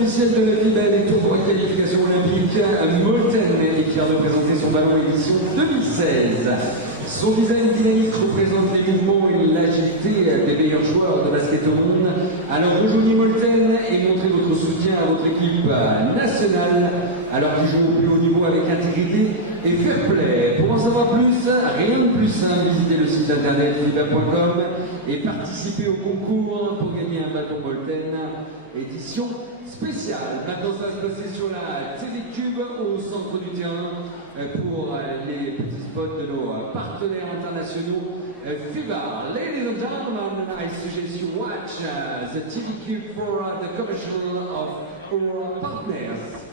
officielle de la FIBA des tournois de qualification olympique, Molten est fier de présenter son ballon édition 2016. Son design dynamique représente les mouvements et l'agilité des meilleurs joueurs de basket au monde. Alors rejoignez Molten et montrez votre soutien à votre équipe nationale alors qu'ils jouent au plus haut niveau avec intégrité et fair play. Pour en savoir plus, rien de plus simple, visitez le site internet fiba.com et participez au concours pour gagner un bâton Molten édition spéciale. Maintenant, ça va se passer sur la TV Cube au centre du terrain pour les petits spots de nos partenaires internationaux FIBA. Ladies and gentlemen, I suggest you watch the TV Cube for the commercial of our partners.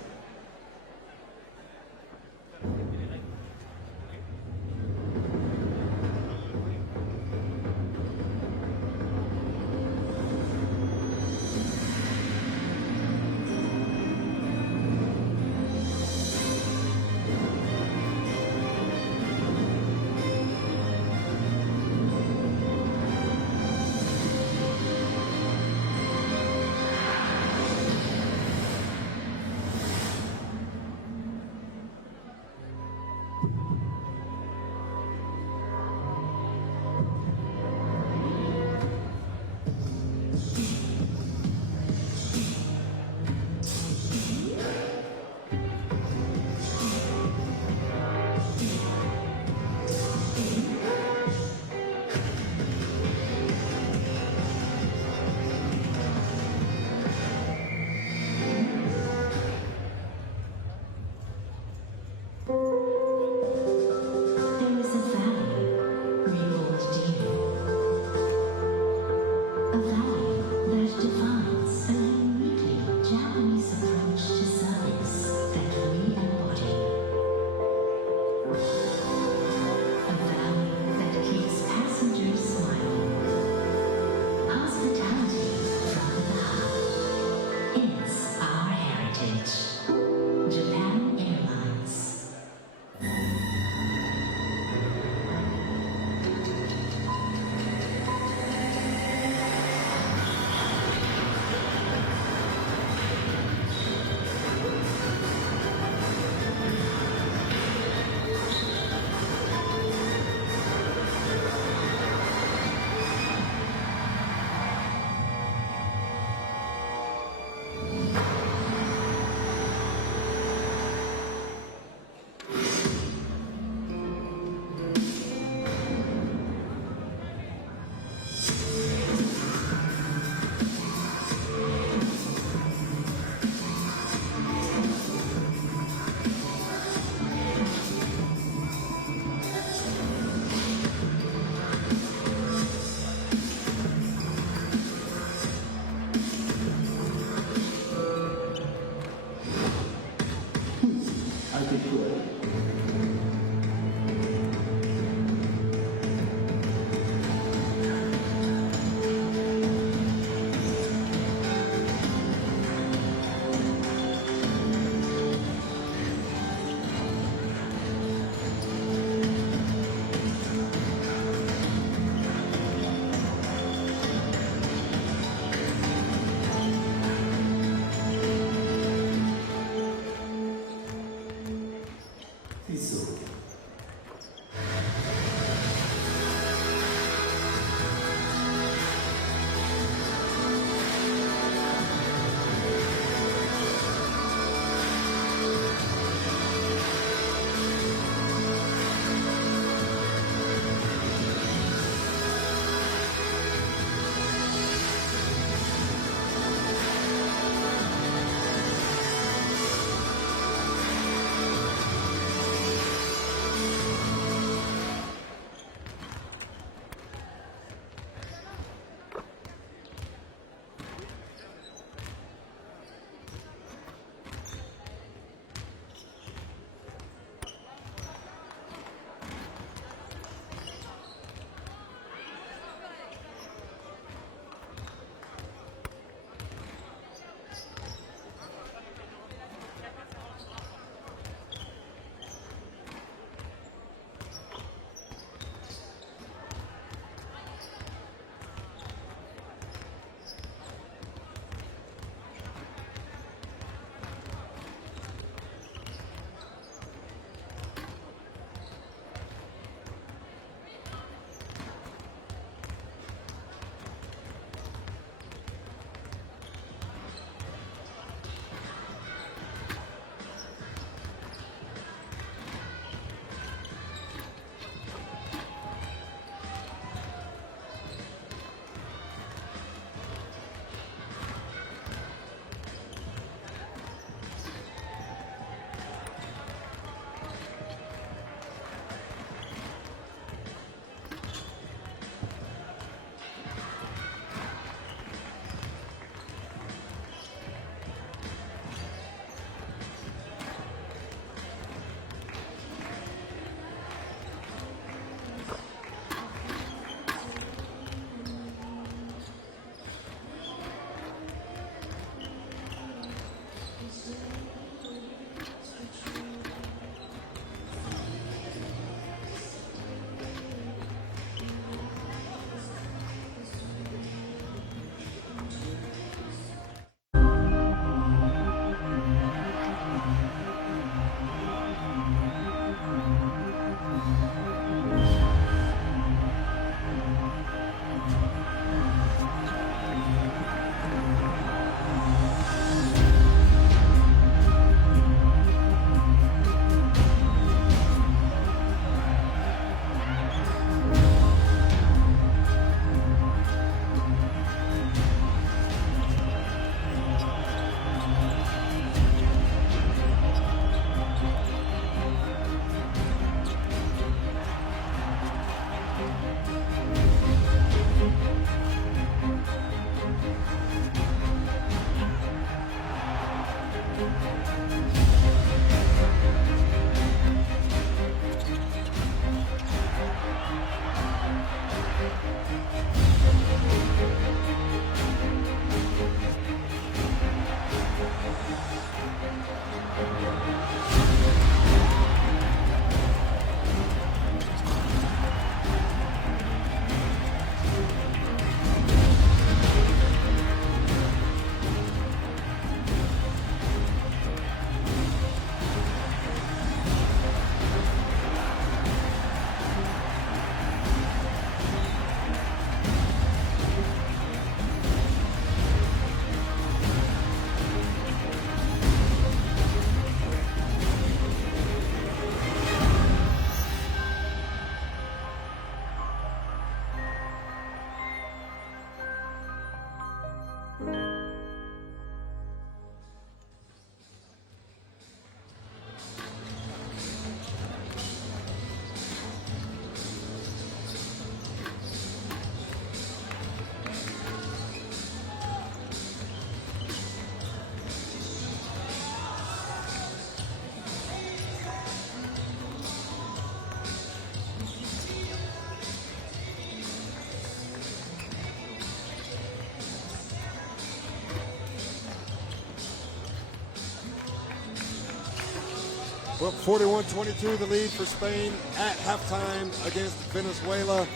Well, 41-22, the lead for Spain at halftime against Venezuela.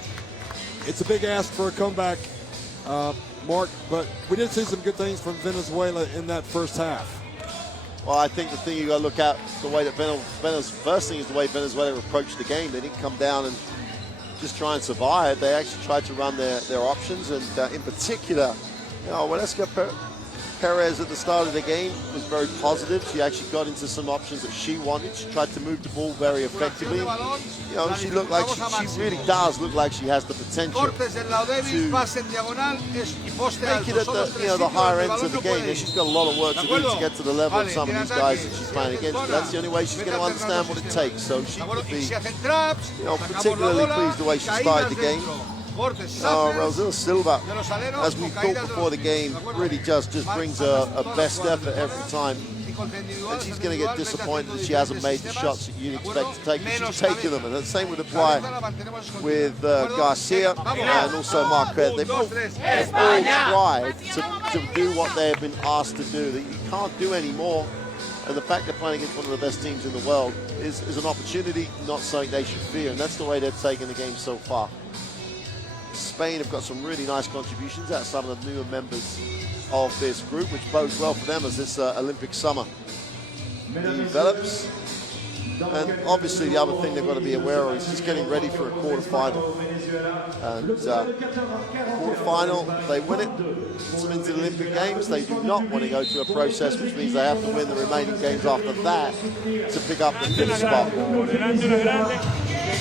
It's a big ask for a comeback, Mark, but we did see some good things from Venezuela in that first half. Well, I think the thing you got to look at the way that first thing is the way Venezuela approached the game. They didn't come down and just try and survive. They actually tried to run their options, and in particular, you know, Velasquez Perez at the start of the game was very positive. She actually got into some options that she wanted. She tried to move the ball very effectively. You know, she looked like she really does look like she has the potential to make it at the higher ends of the game. And she's got a lot of work to do to get to the level of some of these guys that she's playing against. But that's the only way she's going to understand what it takes. So she would be, you know, particularly pleased the way she started the game. Rosel Silva, as we thought before the game, really just brings a best effort every time. And she's going to get disappointed that she hasn't made the shots that you'd expect to take. She's taken them, and the same would apply with Garcia and also Marquez. They've all tried to do what they have been asked to do. That you can't do anymore. And the fact they're playing against one of the best teams in the world is an opportunity, not something they should fear. And that's the way they've taken the game so far. Spain have got some really nice contributions out of some of the newer members of this group, which bodes well for them as this Olympic summer develops. And obviously the other thing they've got to be aware of is just getting ready for a quarterfinal. And quarterfinal, if they win it, puts them into the Olympic Games. They do not want to go through a process which means they have to win the remaining games after that to pick up the 5th spot.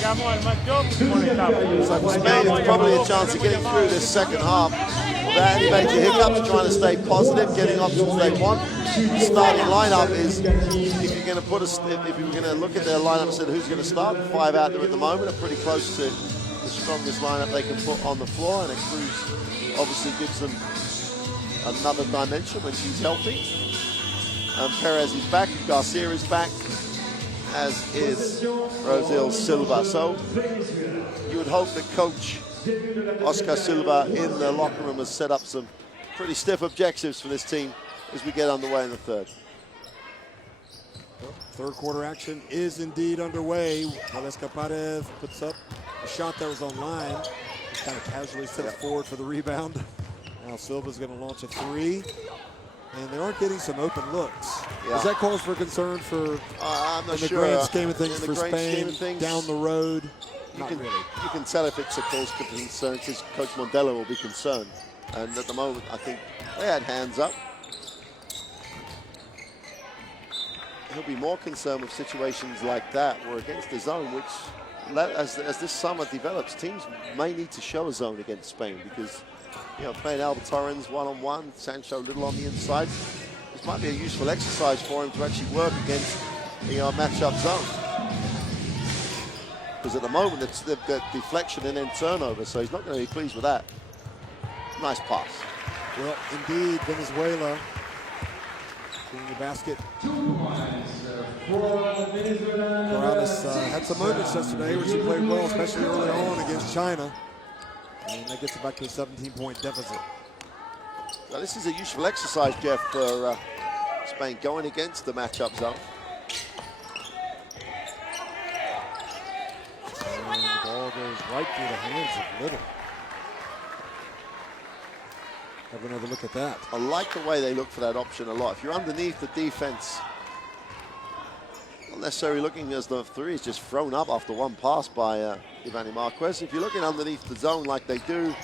So for Spain, it's probably a chance of getting through this second half without any major hiccups, trying to stay positive, getting options they want. The starting lineup is, if you're going to look at their lineup and say who's going to start, the 5 out there at the moment are pretty close to the strongest lineup they can put on the floor, and Cruz obviously gives them another dimension when she's healthy. And Perez is back, Garcia is back, as is Rosel Silva. So you would hope that coach Oscar Silva in the locker room has set up some pretty stiff objectives for this team as we get underway in the third. Third quarter action is indeed underway. Velasquez Perez puts up a shot that was on line. Just kind of casually steps forward for the rebound. Now Silva's going to launch a 3. And they aren't getting some open looks. Yeah. Does that cause for concern for I'm not in the sure. grand scheme of things for Spain down the road? You can tell if it's a cause for concern because Coach Mondella will be concerned. And at the moment, I think they had hands up. He'll be more concerned with situations like that where against the zone, which as this summer develops, teams may need to show a zone against Spain because, you know, playing Alba Torrens one-on-one, Sancho little on the inside. This might be a useful exercise for him to actually work against the matchup zone. Because at the moment, it's the deflection and then turnover, so he's not going to be pleased with that. Nice pass. Well, indeed, Venezuela in the basket. Morales had some moments yesterday where she played well, especially early on against China. And that gets it back to a 17-point deficit. Now, this is a useful exercise, Jeff, for Spain going against the matchup zone. And the ball goes right through the hands of Little. Have another look at that. I like the way they look for that option a lot. If you're underneath the defense, not necessarily looking as the 3 is just thrown up after one pass by Ivani Marquez. If you're looking underneath the zone like they do,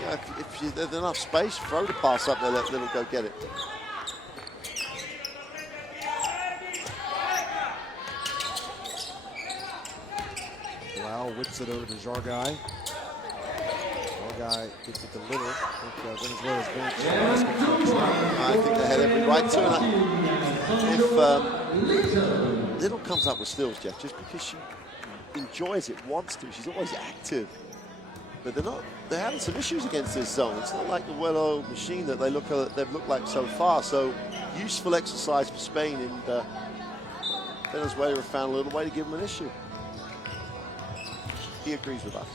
you know, if there's enough space, throw the pass up there, let Little go get it. Wow, whips it over to Jargai. Jargai gets it to Little. I think Venezuela's bench. I think they had every right to. And if Little comes up with steals, Jeff, just because she enjoys it, wants to, she's always active. But they're having some issues against this zone. It's not like the well-oiled machine that they've looked like so far. So useful exercise for Spain, and Venezuela have found a little way to give them an issue. He agrees with us.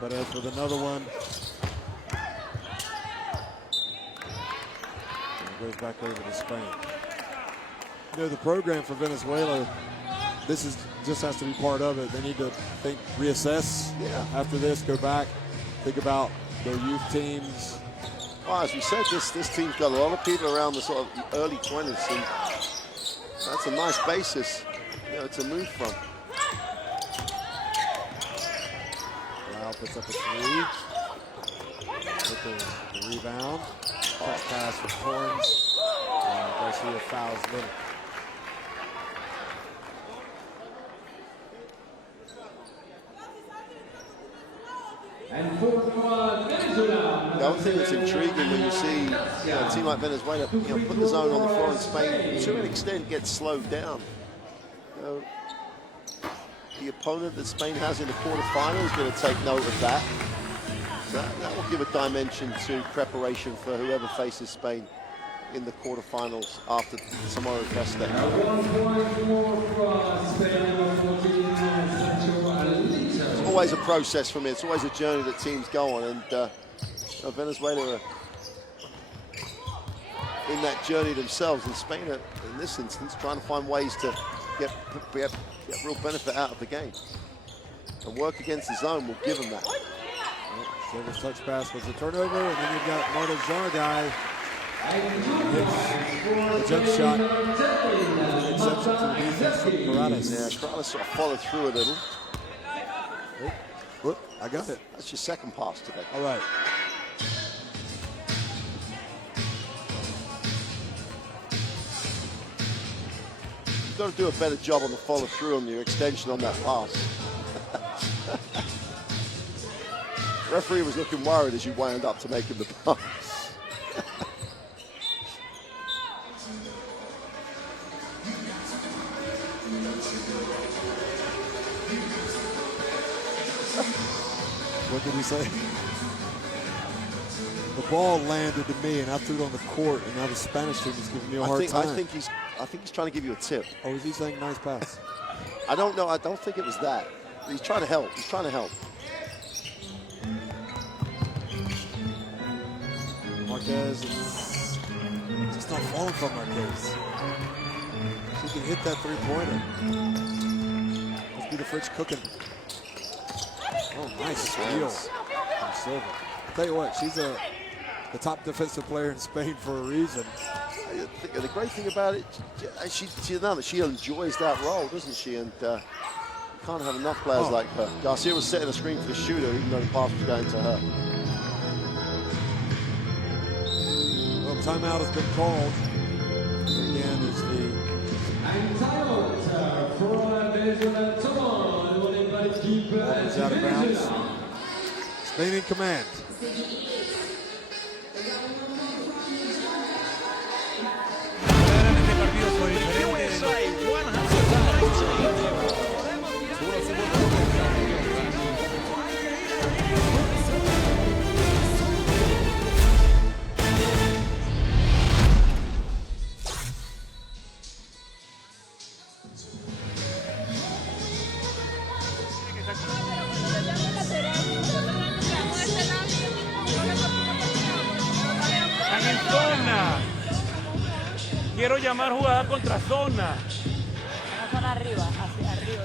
But as with another one, it goes back over to Spain. You know, the program for Venezuela, this is just has to be part of it. They need to reassess after this, go back, think about their youth teams. Well, as we said, this team's got a lot of people around the sort of early 20s, and that's a nice basis, you know, to move from. Lau puts up a three. With the rebound. Touch pass for Torrens. And Garcia fouls Little. And for Venezuela. The other thing that's intriguing when you see a team like Venezuela, put the zone on the floor, and Spain, to an extent, gets slowed down. You know, the opponent that Spain has in the quarterfinal is going to take note of that. So that will give a dimension to preparation for whoever faces Spain in the quarterfinals after tomorrow's rest day. 1 point more for Spain. It's always a process for me. It's always a journey that teams go on, and Venezuela are in that journey themselves, and Spain are, in this instance, trying to find ways to get real benefit out of the game. And work against the zone will give them that. Silver's touch pass was a turnover, and then you've got Marta Zargai. The jump shot. Exception to the defense from Corrales. Yeah, Corrales sort of followed through a little. Whoop, I got it. That's your second pass today. All right. You've got to do a better job on the follow through on your extension on that pass. Referee was looking worried as you wound up to make him the pass. What did he say? The ball landed to me, and I threw it on the court, and now the Spanish team is giving me a hard time. I think he's trying to give you a tip. Oh, is he saying nice pass? I don't know. I don't think it was that. He's trying to help. He's trying to help. Marquez is just not falling from Marquez. She can hit that three-pointer. Must be the fridge cooking. Oh, nice steal from Silva. I'll tell you what, she's the top defensive player in Spain for a reason. The great thing about it, she enjoys that role, doesn't she? And you can't have enough players like her. Garcia was setting a screen for the shooter, even though the pass was going to her. Well, timeout has been called. Again, is the... And timeout for Venezuela. Ball is out of bounds. Spain in command. Quiero llamar jugada contra zona. Vamos arriba, hacia arriba.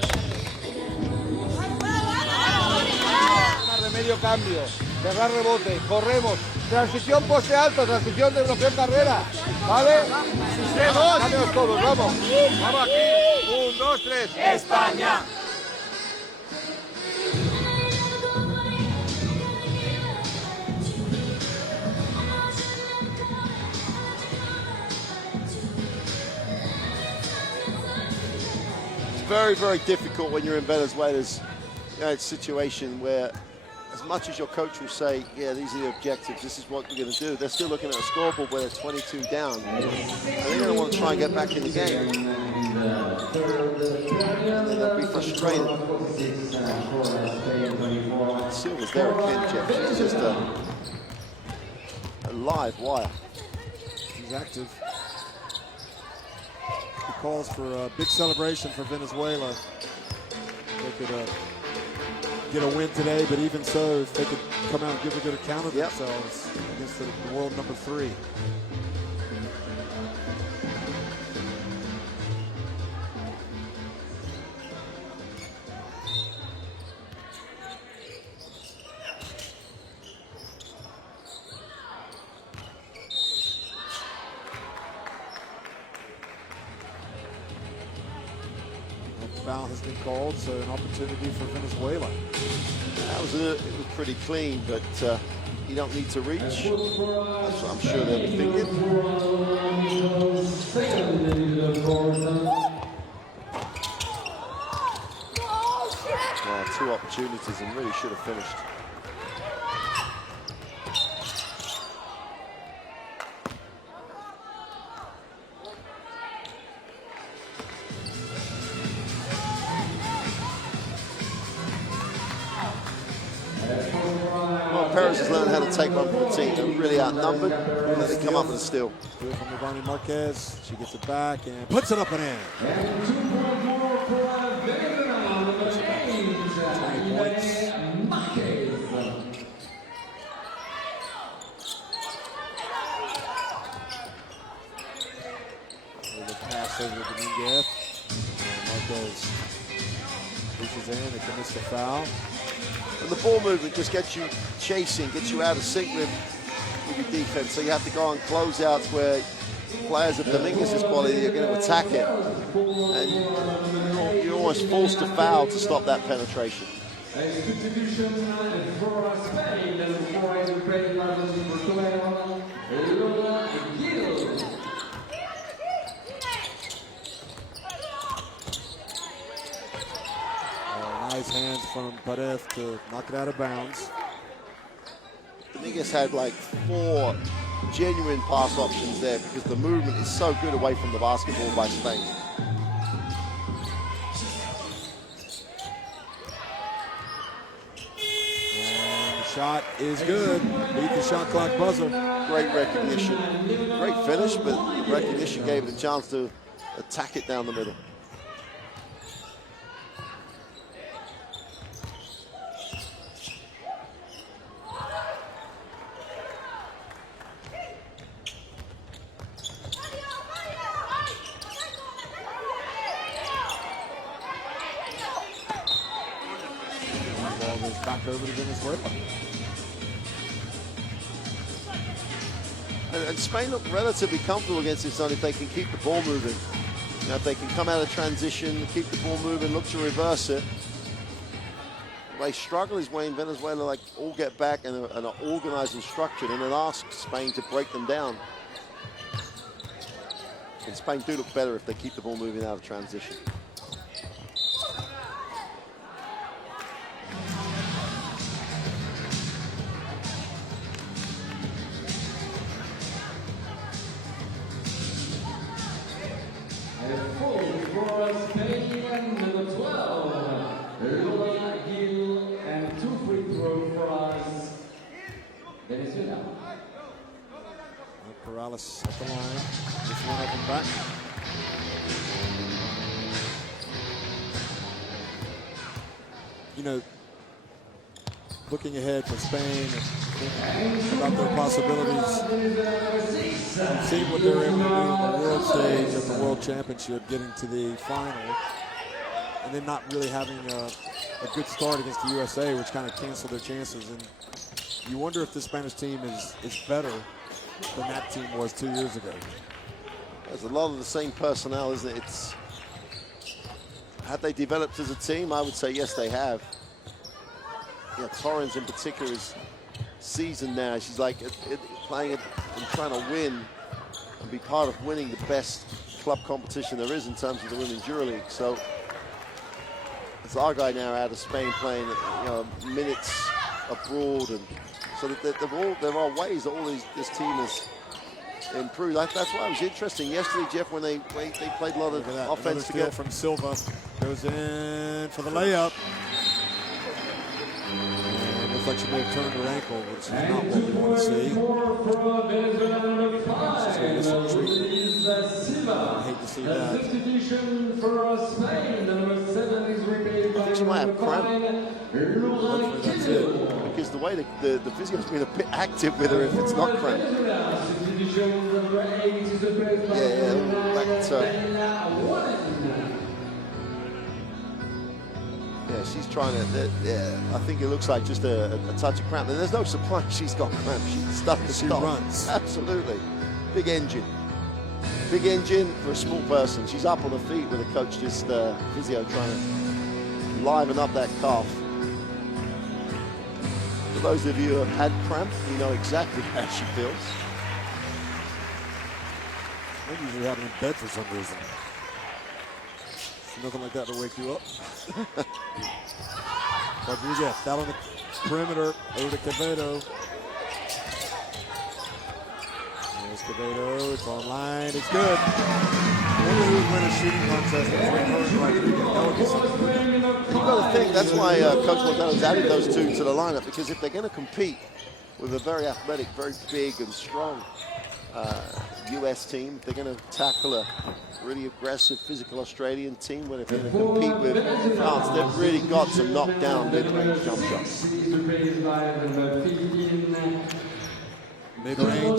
De medio cambio, cerrar rebote, corremos, transición poste alto, transición de bloqueo carrera, ¿vale? Cambios todos, vamos. Vamos aquí, 1, 2, 3. España. Very, very difficult when you're in Venezuela's situation where, as much as your coach will say, yeah, these are the objectives, this is what we're going to do, they're still looking at a scoreboard where they're 22 down. And they're going to want to try and get back in the game. And then they'll be frustrated. Silva's there again, Jeff. She's just a live wire. She's active. He calls for a big celebration for Venezuela. They could get a win today, but even so, if they could come out and give a good account of themselves against the world number 3. foul has been called, so an opportunity for Venezuela. It was pretty clean, but you don't need to reach. That's what I'm sure they'll be thinking. Well, 2 opportunities and really should have finished. Well, Perez has learned how to take one for the team. They're really outnumbered, and they come up with a steal. Good from Ivani Marquez. She gets it back and puts it up and in. And 2 points more for Venezuela, number 8, Ivani Marquez. With a pass over to Dominguez. And Marquez reaches in and commits the foul. And the ball movement just gets you chasing, gets you out of sync with your defense. So you have to go on closeouts where players of Dominguez's quality are going to attack it. And you're almost forced to foul to stop that penetration. A substitution for Spain, for Spain, Nice hands from Perez to knock it out of bounds. Dominguez had like 4 genuine pass options there because the movement is so good away from the basketball by Spain. And the shot is good. Beat the shot clock buzzer. Great recognition. Great finish, but recognition gave it a chance to attack it down the middle. Back over to Venezuela. And Spain look relatively comfortable against this zone if they can keep the ball moving. You know, if they can come out of transition, keep the ball moving, look to reverse it. They struggle is when Venezuela like all get back and are organized and structured, and then ask Spain to break them down. And Spain do look better if they keep the ball moving out of transition. Venezuela. Corrales at the line. Just one of them back. You know, looking ahead for Spain and thinking about their possibilities, seeing what they're able to do on the world stage at the World Championship, getting to the final, and then not really having a good start against the USA, which kind of canceled their chances. And you wonder if the Spanish team is better than that team was 2 years ago. There's a lot of the same personnel, isn't it? Have they developed as a team? I would say yes, they have. Yeah, Torrens in particular is seasoned now. She's like playing it and trying to win and be part of winning the best club competition there is in terms of the Women's EuroLeague. So it's our guy now out of Spain playing, minutes abroad, and so that there are ways that this team has improved. That's why it was interesting yesterday, Jeff, when they played a lot of offense together. From Silva goes in for the layup. And looks like she may have turned her ankle, which is not what we want to see. I hate to see that. Substitution for Spain, number 7 is replaced by I think she might have cramp. Hopefully that's it. Because the way the physio's been a bit active with her if it's not cramp. Substitution number 8 is replaced Yeah, she's trying to. I think it looks like just a touch of cramp. And there's no surprise she's got cramp. She's stuck to She stop. runs. Absolutely. Big engine. Big engine for a small person. She's up on her feet with a coach just physio trying to liven up that calf. For those of you who have had cramp, you know exactly how she feels. They usually have it in bed for some reason. Nothing like that to wake you up. Rodriguez down on the perimeter, over to Quevedo. There's Quevedo, it's online, it's good. I wonder who would win a shooting contest between her and Rodriguez. That would be something. You've got to think that's why Coach Modelo's added those two to the lineup, because if they're going to compete with a very athletic, very big and strong US team, they're going to tackle a really aggressive, physical Australian team, where if they're going to compete with France, they've really got to knock down mid-range jump shots. Mid-range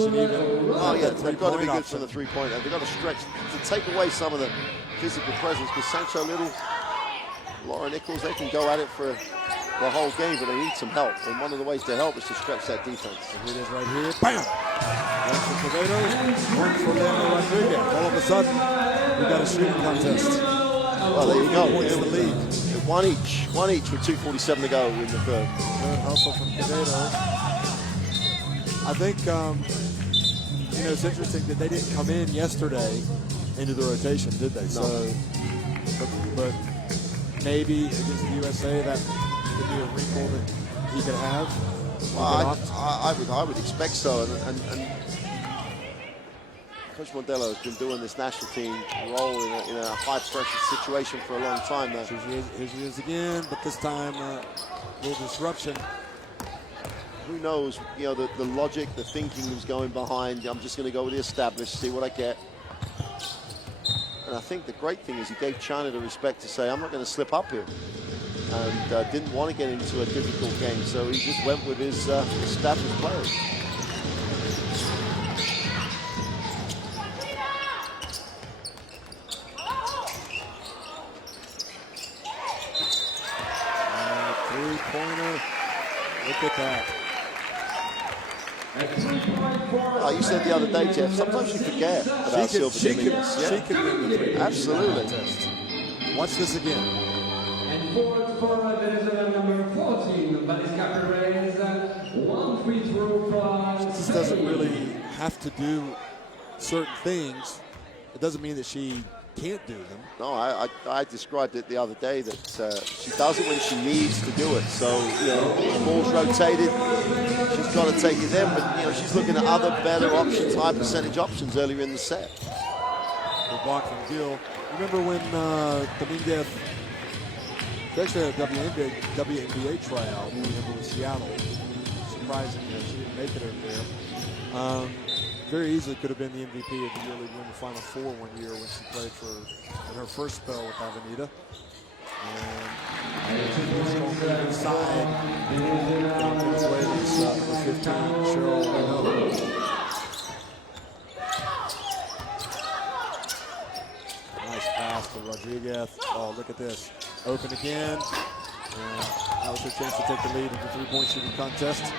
and even... Oh yeah, they've got to be good for the three-pointer. They've got to stretch to take away some of the physical presence, because Sancho Little, Laura Nichols, they can go at it for the whole game, but they need some help. And one of the ways to help is to stretch that defense. And here it is right here. Bam! One for Quevedo, one for Leandro Rodriguez. All of a sudden, we got a shooting contest. Well, there you go. Points in the lead. One each with 2:47 to go in the third. Good hustle from Quevedo. I think, it's interesting that they didn't come in yesterday into the rotation, did they? No. So, but maybe against the USA, that could be a wrinkle that he could have. Well, I would expect so, and Coach Modelo has been doing this national team role in a high-pressure situation for a long time now. Here she is again, but this time a little disruption. Who knows, the logic, the thinking was going behind. I'm just going to go with the established, see what I get. And I think the great thing is he gave China the respect to say, I'm not going to slip up here. And didn't want to get into a difficult game, so he just went with his established players. Three-pointer, look at that. Oh, you said the other day, Jeff, sometimes you forget about Silva She Dominguez. can win the three-point Absolutely. contest. Watch this again. And fourth for Venezuela, number 14, Vanessa Perez. One free throw from... She just doesn't really have to do certain things. It doesn't mean that she can't do them. No, I described it the other day that she does it when she needs to do it. So, the ball's rotated, she's got to take it in, but, she's looking at other better options, high percentage options earlier in the set. The block from Gill. Remember when Dominguez, actually a WNBA tryout, with Seattle. Surprising that she didn't make it over there. Very easily could have been the MVP of the year. They won the Final Four one year when she played in her first spell with Avenida. And inside, Venezuela's number 15, Cheryl Renaud. Nice pass to Rodriguez. Oh, look at this. Open again. And that was her chance to take the lead in the three-point shooting contest.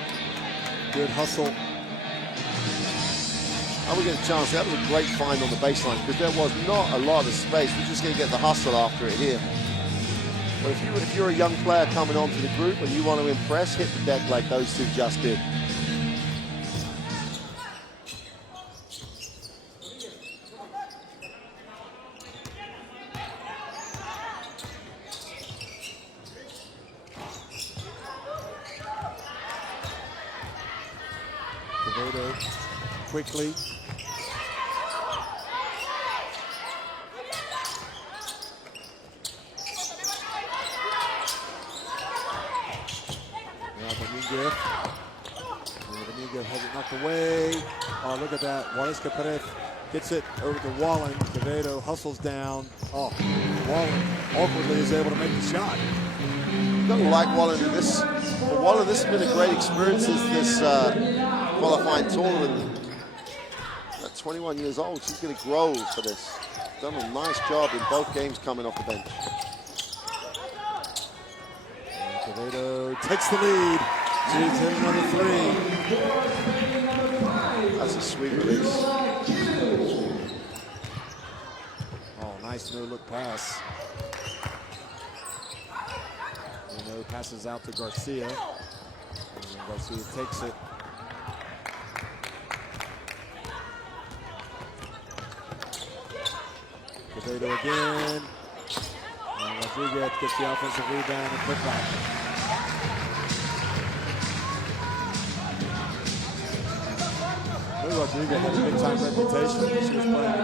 Good hustle. And we get a chance. That was a great find on the baseline, because there was not a lot of space. We're just going to get the hustle after it here. But if you're a young player coming onto the group and you want to impress, hit the deck like those two just did. Quevedo quickly. Dominguez has it knocked away. Oh, look at that. Juarezca Perez gets it over to Wallen. Quevedo hustles down. Oh, Wallen awkwardly is able to make the shot. Don't like Wallen in this. For Wallen, this has been a great experience this qualifying tournament. At 21 years old, she's going to grow for this. Done a nice job in both games coming off the bench. Quevedo takes the lead. She's hit another three. That's a sweet release. Nice no-look pass. Passes out to Garcia. And Garcia takes it. Quevedo again. And Rodriguez gets the offensive rebound and put back. Rodriguez had a big-time reputation. She was playing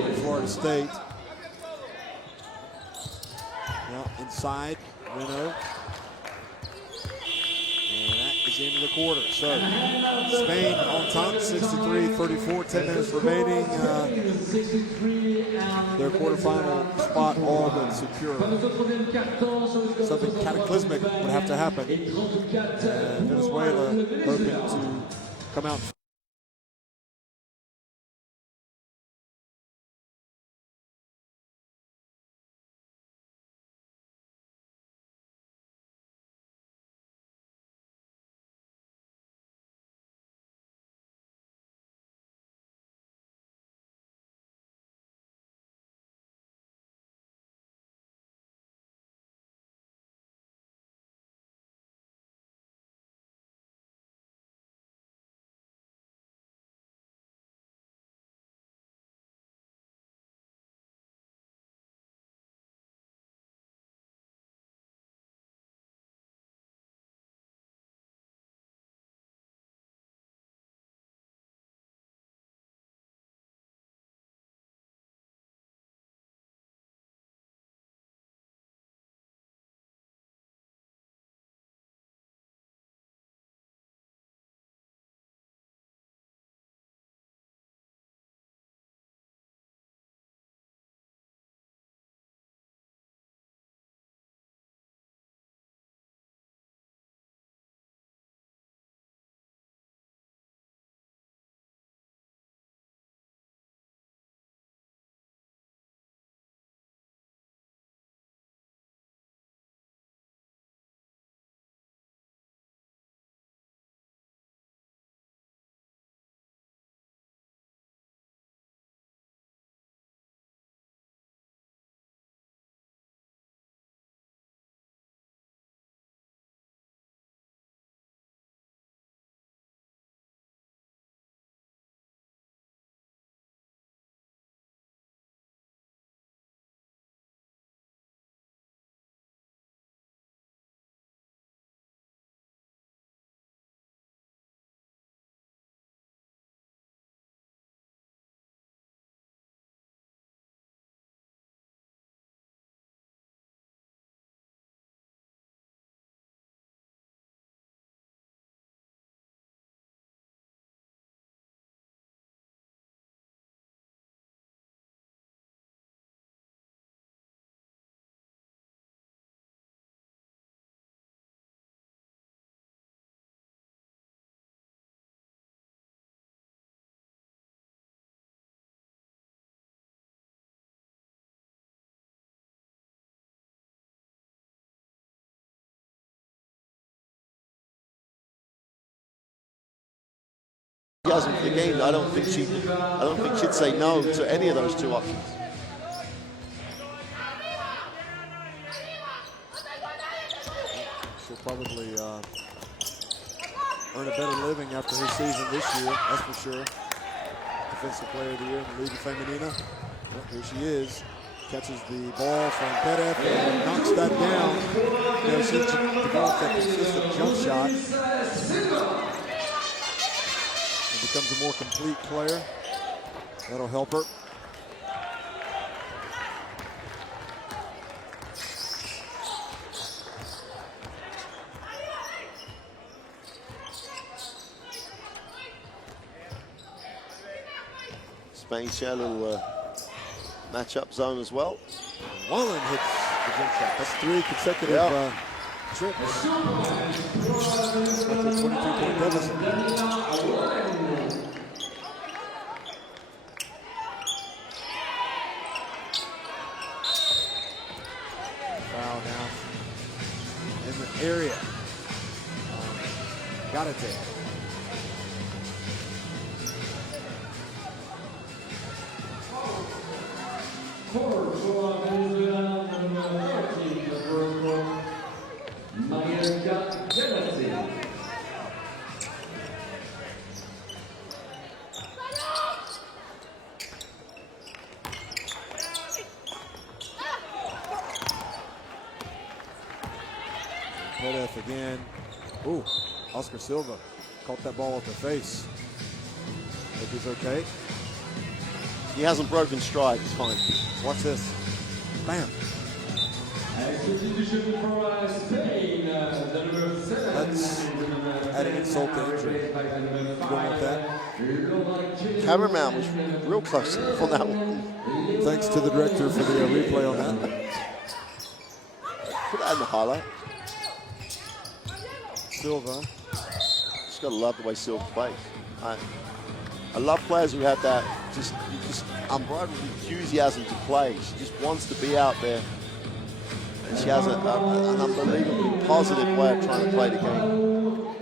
at Florida State. Now inside, Reno. And that is the end of the quarter. So Spain on top, 63-34, 10 minutes remaining. Their quarterfinal spot all but secure. Something cataclysmic would have to happen. Venezuela hoping to come out. For the game, I don't think she'd say no to any of those two options. She'll probably earn a better living after her season this year, that's for sure. Defensive Player of the Year in the Liga Femenina. Well, here she is. Catches the ball from Perez and knocks that down. She's developed that consistent jump shot. Becomes a more complete player. That'll help her. Spain share a little matchup zone as well. Wallen hits the jump shot. That's 3 consecutive trips. That's like a 22-point deficit. Foul now in the area. Got it there. Perez again. Ooh, Oscar Silva caught that ball off the face. Hope he's okay. He hasn't broken stride. He's fine. Watch this. Bam. Substitution for Spain, the number 7. That's adding insult to injury. You don't want that. Cameraman was real close on that one. Thanks to the director for the replay on that. Put that in the highlight. Silva. Just gotta love the way Silva plays. I love players who have that just unbridled enthusiasm to play. She just wants to be out there. And she has an unbelievably positive way of trying to play the game.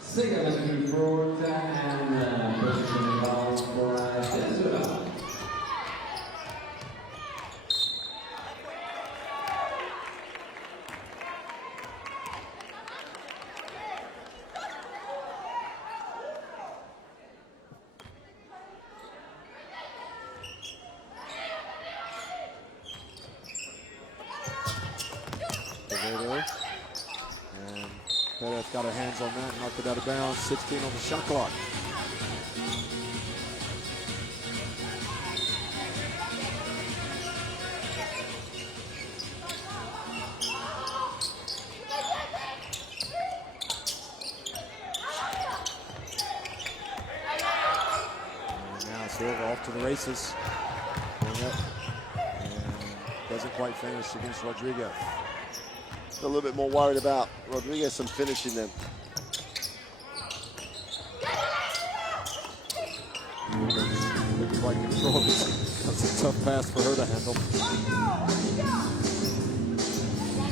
Second report and position involved for Venezuela. And Perez got her hands on that, knocked it out of bounds. 16 on the shot clock. And now Silva off to the races. Going up. And doesn't quite finish against Rodriguez. A little bit more worried about Rodriguez and finishing them. Looks like control. That's a tough pass for her to handle.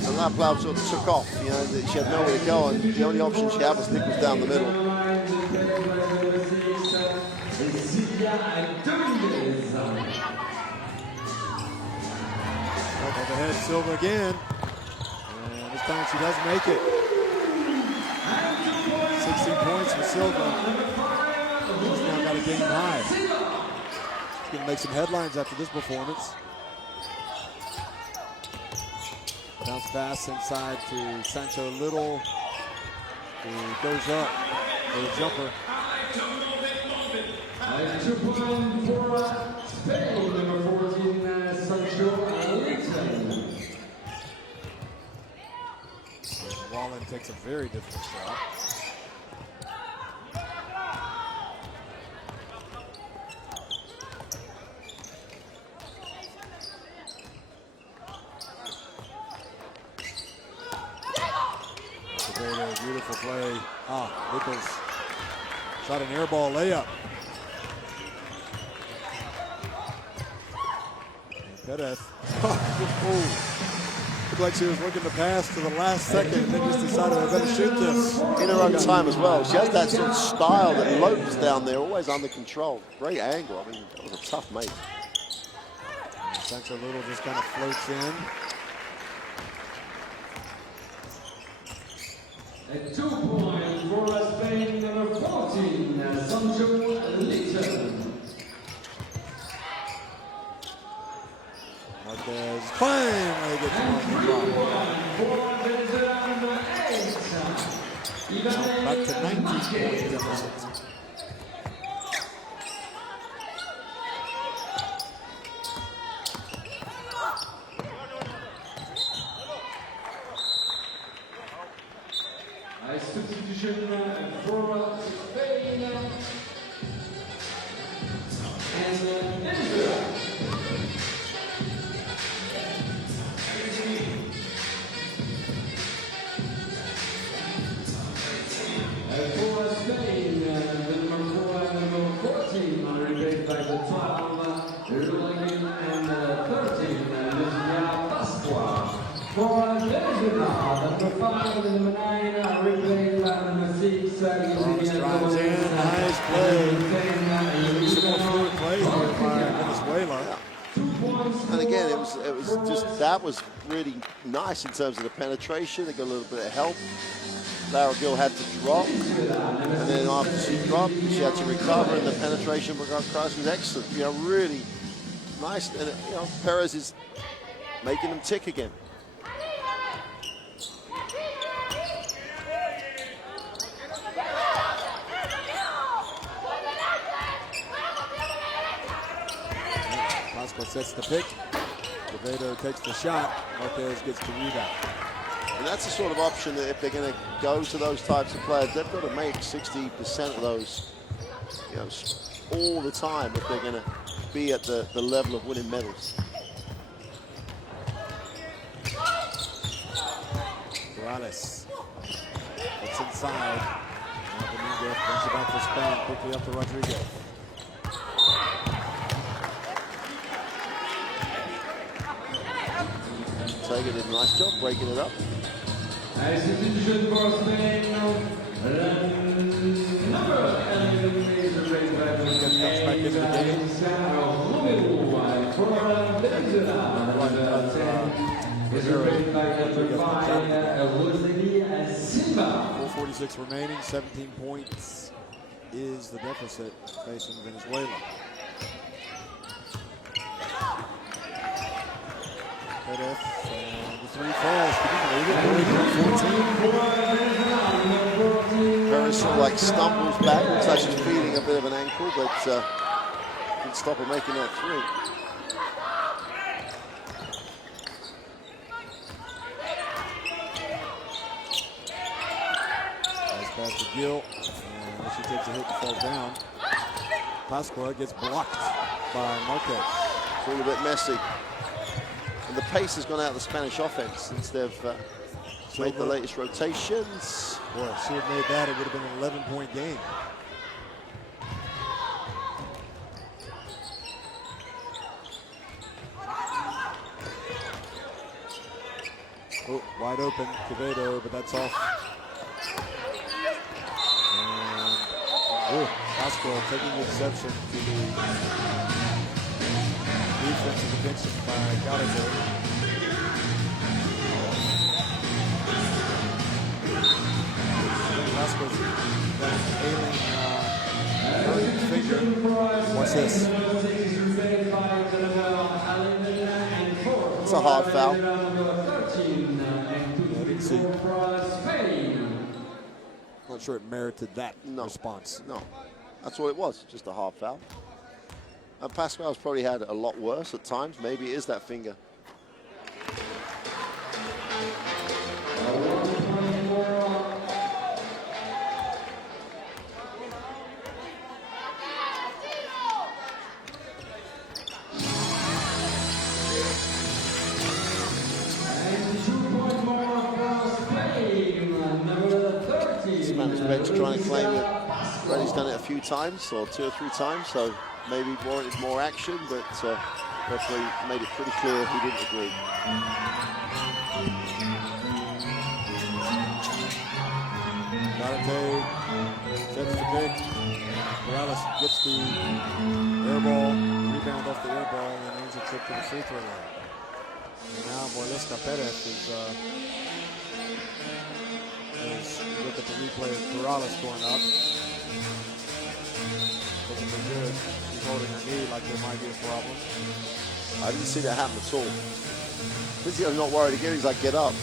And that plow sort of took off. You know, she had nowhere to go, and the only option she had was Nichols down the middle. Overhead, Silva again. This time she does make it. 16 points for Silva. She's now got a game high. She's going to make some headlines after this performance. Bounce pass inside to Sancho Little, who goes up for the jumper. 2 points for Spain, number 14, Sancho Little. Wallen takes a very difficult shot. That's a beautiful play. Nichols shot an air ball layup. And Perez. Looked like she was looking to pass to the last second and then just decided I better shoot this. In her own time as well. She has that sort of style that lopes down there, always under control. Great angle. I mean, that was a tough mate. And Sancho Little just kind of floats in. And 2 points for Spain, number 14, Sancho Little. Marquez finally gets him off the drop. For Venezuela, number 8. Back to 19 point deficit. A substitution for Spain and Venezuela. For Spain, the number 14, replaced by the 12, Ruligan, and 13, Lucia Pasqua. For Venezuela, the number 5 and number 9, replaced by number 6, Nice play. Some more fluid play here by Venezuela. And again, it it was just, that was really nice in terms of the penetration. They got a little bit of help. Lara Gill had to drop, and then after she dropped, she had to recover, and the penetration by Christ was excellent. You know, really nice. And you know, Perez is making them tick again. Pascual sets the pick. Quevedo takes the shot. Marquez gets the rebound. And that's the sort of option that if they're going to go to those types of players, they've got to make 60% of those, you know, all the time if they're going to be at the level of winning medals. Morales. It's inside. Dominguez brings it back for Spain. Quickly up to Rodriguez. Taylor did a nice job breaking it up. Substitution for Spain. Number 11 is raised by for Venezuela. Number 10 is raised by number 5, Rosalie Silva. 4:46 remaining. 17 points is the deficit facing Venezuela. Perez, and the three falls. Can you believe it? Perez sort of like stumbles back, looks like she's feeling a bit of an ankle, but didn't stop her making that three. Nice pass to Gill, and she takes a hit and falls down. Pascual gets blocked by Marquez. It's all a bit messy. And the pace has gone out of the Spanish offense since they've made the latest rotations. Boy, if she had made that, it would have been an 11-point game. Oh, wide open, Quevedo, but that's off. And Pascual taking the exception to the defensive attention by Gallagher. Pascual's got an ailing finger. Watch this. It's a hard foul. I didn't see. Not sure it merited that response. No, that's what it was, just a hard foul. And Pascual's probably had a lot worse at times. Maybe it is that finger. Spanish bench trying to claim that Reddy's done it a few times, or 2 or 3 times, so maybe warranted more action, but referee made it pretty clear he didn't agree. Galate sets the pick. Morales gets the air ball, rebound off the air ball, and earns a trip to the free throw line. And now Morales Perez is look at the replay of Morales going up. Doesn't look good. She's holding her knee like there might be a problem. I didn't see that happen at all. Vizio's not worried again. He's like, get up.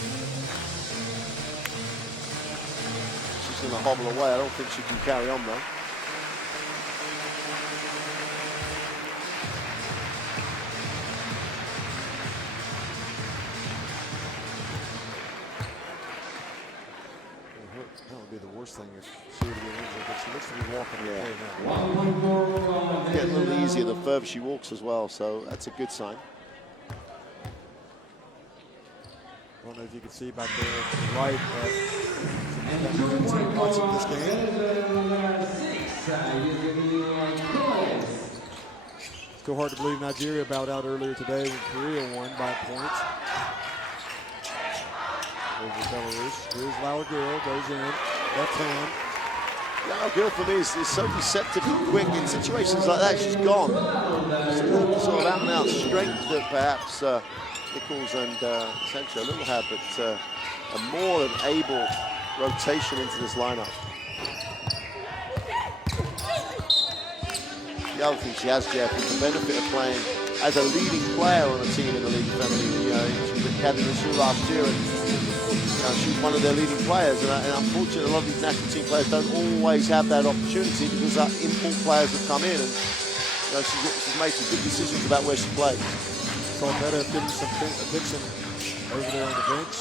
She's going to hobble away. I don't think she can carry on, though. That would be the worst thing if she would get injured, but she looks to be walking away now. Getting a little easier the further she walks as well, so that's a good sign. I don't know if you can see back there to the right, but some watching this game. Still hard to believe Nigeria bowed out earlier today when Korea won by a point over Belarus. Here's Lara Gill, goes in, left hand. Lara Gill for me is so deceptive and quick in situations like that. She's gone. It's a little sort of out and out strength that perhaps Nichols and essentially a little hat, but a more than able rotation into this lineup. The other thing she has, Jeff, is the benefit of playing as a leading player on a team in the league family. You know, she was at Academy last year, and she's one of their leading players. And unfortunately, a lot of these national team players don't always have that opportunity because import players have come in, and she's made some good decisions about where she plays. So better getting some addiction over there on the bench.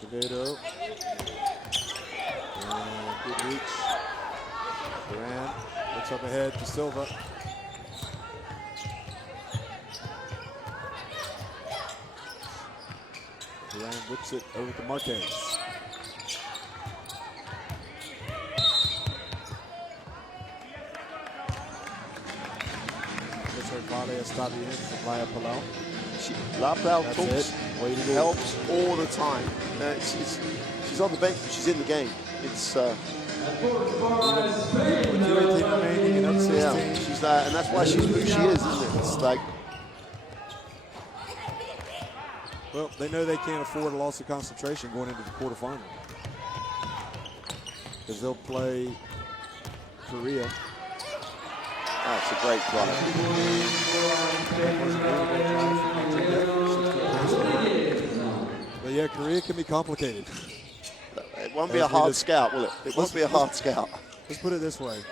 Quevedo. And good reach. Duran looks up ahead to Silva. Duran whips it over to Marquez. Volley está bien via Palau. La Palau helps all the time. She's on the bench, but she's in the game. It's with 2:18 remaining and up 16. Yeah, she's that, and that's why she's who she is, isn't it? It's like, well, they know they can't afford a loss of concentration going into the quarterfinal because they'll play Korea. That's a great play. But yeah, Korea can be complicated. It won't be a hard scout, will it? It won't be a hard scout. Let's put it this way.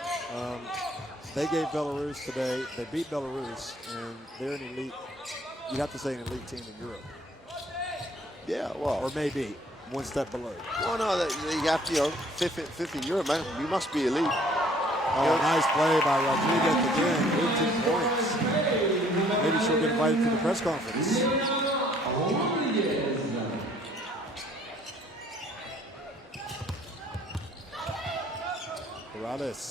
They gave Belarus today, they beat Belarus, and they're an elite, you'd have to say an elite team in Europe. Yeah, well. Or maybe one step below. Well, no, you have to, fifth in Europe, man. You must be elite. Oh, nice play by Rodriguez again, 18 points. Maybe she'll get invited to the press conference. Morales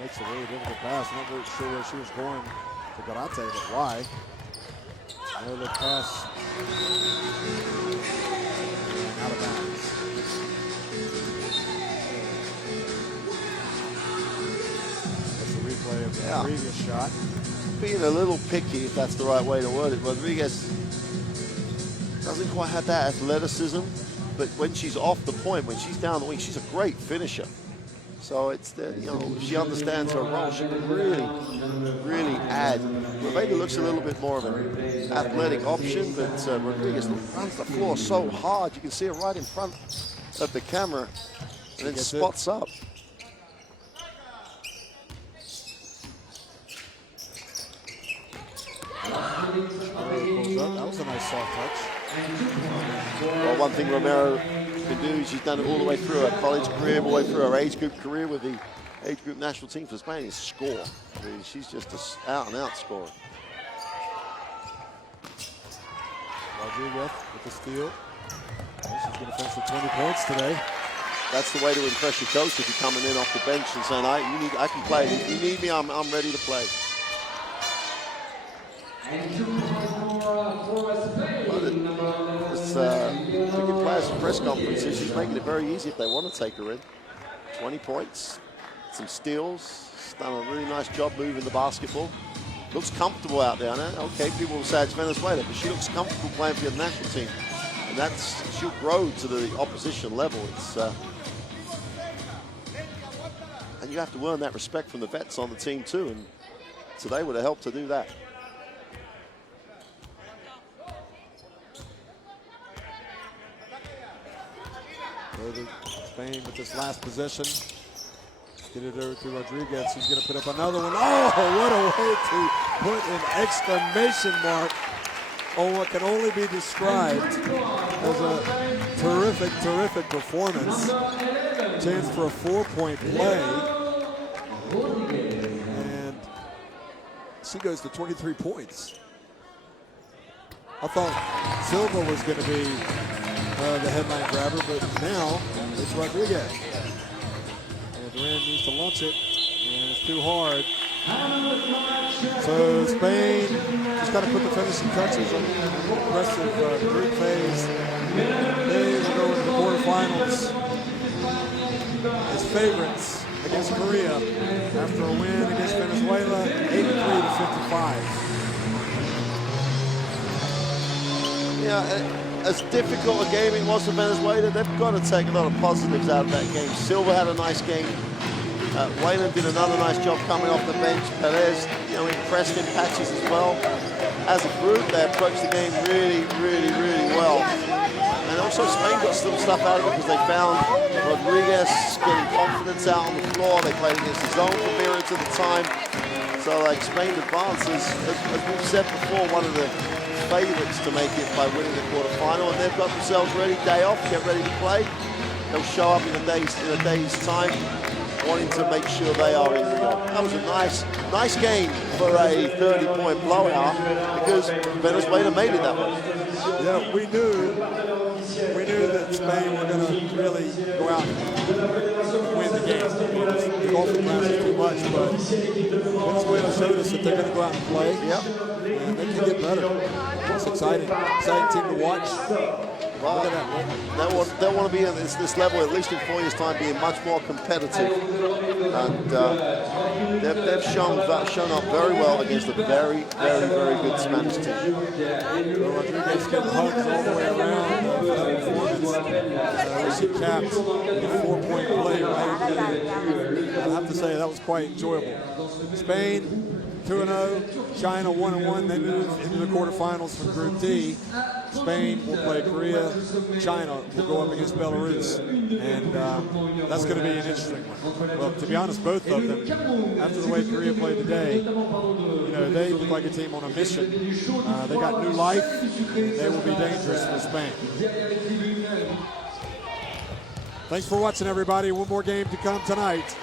makes a really difficult pass. I'm not really sure where she was going to Garate, but why? No look pass. Out of bounds. Play of the previous shot. Being a little picky, if that's the right way to word it. Rodriguez doesn't quite have that athleticism, but when she's off the point, when she's down the wing, she's a great finisher. So it's the, she understands her role. She can really add. Rebecca looks a little bit more of an athletic option, but Rodriguez runs the floor so hard. You can see her right in front of the camera, and then spots up. That was a nice soft touch. Well, one thing Romero can do, she's done it all the way through her college career, all the way through her age group career with the age group national team for Spain, is score. I mean, she's just an out-and-out scorer. Rodriguez with the steal. She's going to finish with 20 points today. That's the way to impress your coach if you're coming in off the bench and saying, I can play. If you need me, I'm ready to play. Picking players for press conferences, she's making it very easy if they want to take her in. 20 points, some steals. She's done a really nice job moving the basketball. Looks comfortable out there. Now, okay, people will say it's Venezuela, but she looks comfortable playing for the national team. And she'll grow to the opposition level. And you have to earn that respect from the vets on the team too. And today would have helped to do that. Spain with this last possession. Get it over to Rodriguez. He's going to put up another one. Oh, what a way to put an exclamation mark on what can only be described as a terrific, terrific performance. Chance for a 4-point play. And she goes to 23 points. I thought Silva was going to be the headline grabber, but now it's Rodriguez. And Duran needs to launch it, and it's too hard. So Spain just got to put the finishing touches on the impressive group phase. They will go into the quarterfinals as favorites against Korea after a win against Venezuela, 83-55. Yeah, as difficult a game it was for Venezuela, they've got to take a lot of positives out of that game. Silva had a nice game. Wayland did another nice job coming off the bench. Perez, impressed in patches as well. As a group, they approached the game really, really, really well. And also Spain got some stuff out of it because they found Rodriguez getting confidence out on the floor. They played against his own for periods of the time. So like Spain advances, as we've said before, one of the favorites to make it by winning the quarterfinal, and they've got themselves ready, day off, get ready to play. They'll show up in a day's time, wanting to make sure they are in Rio. That was a nice game for a 30-point blowout because Venezuela made it that way. Yeah, we knew that Spain were going to really go out and win the game. The golfing class is too much, but Venezuela showed us that they're going to go out and play. Yep. And they can get better. It's exciting team to watch. Well, they'll want to be at this level, at least in 4 years' time, being much more competitive. And they've shown up very well against a very, very, very good Spanish team. Rodriguez getting hugs all the way around that performance. She capped a 4-point play right at the end. I have to say that was quite enjoyable. Spain 2-0, China 1-1. They move into the quarterfinals for Group D. Spain will play Korea. China will go up against Belarus, and that's going to be an interesting one. Well, to be honest, both of them, after the way Korea played today, they look like a team on a mission. They got new life, and they will be dangerous for Spain. Thanks for watching, everybody. One more game to come tonight.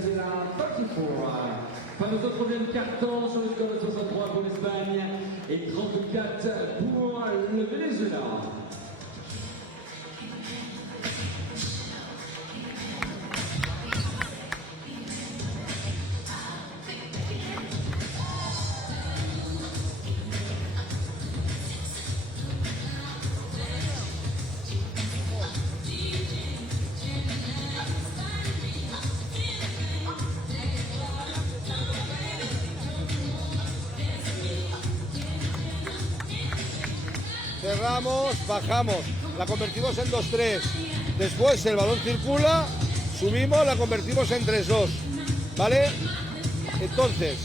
Venezuela 34. Fin de ce troisième quart-temps sur le score de 63 pour l'Espagne et 34 pour le Venezuela. Cerramos, bajamos, la convertimos en 2-3. Después el balón circula, subimos, la convertimos en 3-2. ¿Vale? Entonces,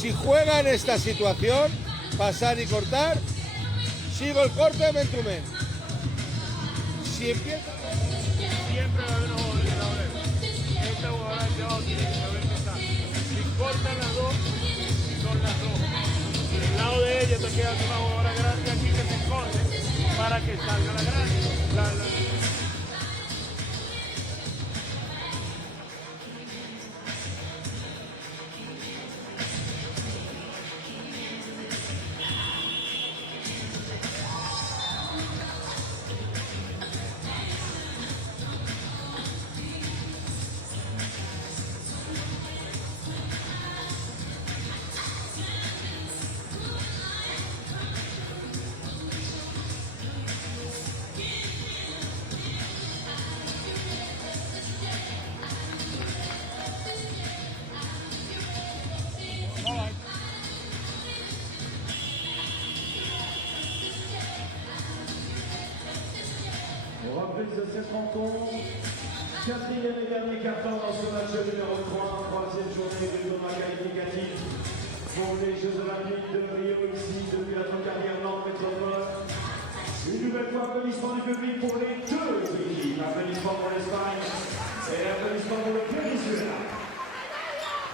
si juega en esta situación, pasar y cortar, sigo el corte men to men. Si empieza... Siempre va a haber unos jugadores en la hora. Esta jugadora de abajo tiene que saber que está. Si cortan las dos, son las dos. Del lado de ella te queda una jugadora grande aquí que se corte para que salga la grande. Reprise de cette rencontre, quatrième et dernier quart-temps dans ce match numéro 3, troisième journée du tournoi qualificatif pour les Jeux Olympiques de Rio ici depuis notre carrière dans le métropole. Une nouvelle fois, applaudissements du public pour les deux équipes, applaudissements pour l'Espagne et applaudissements pour le Venezuela.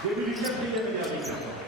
Début du quatrième et dernier quart-temps.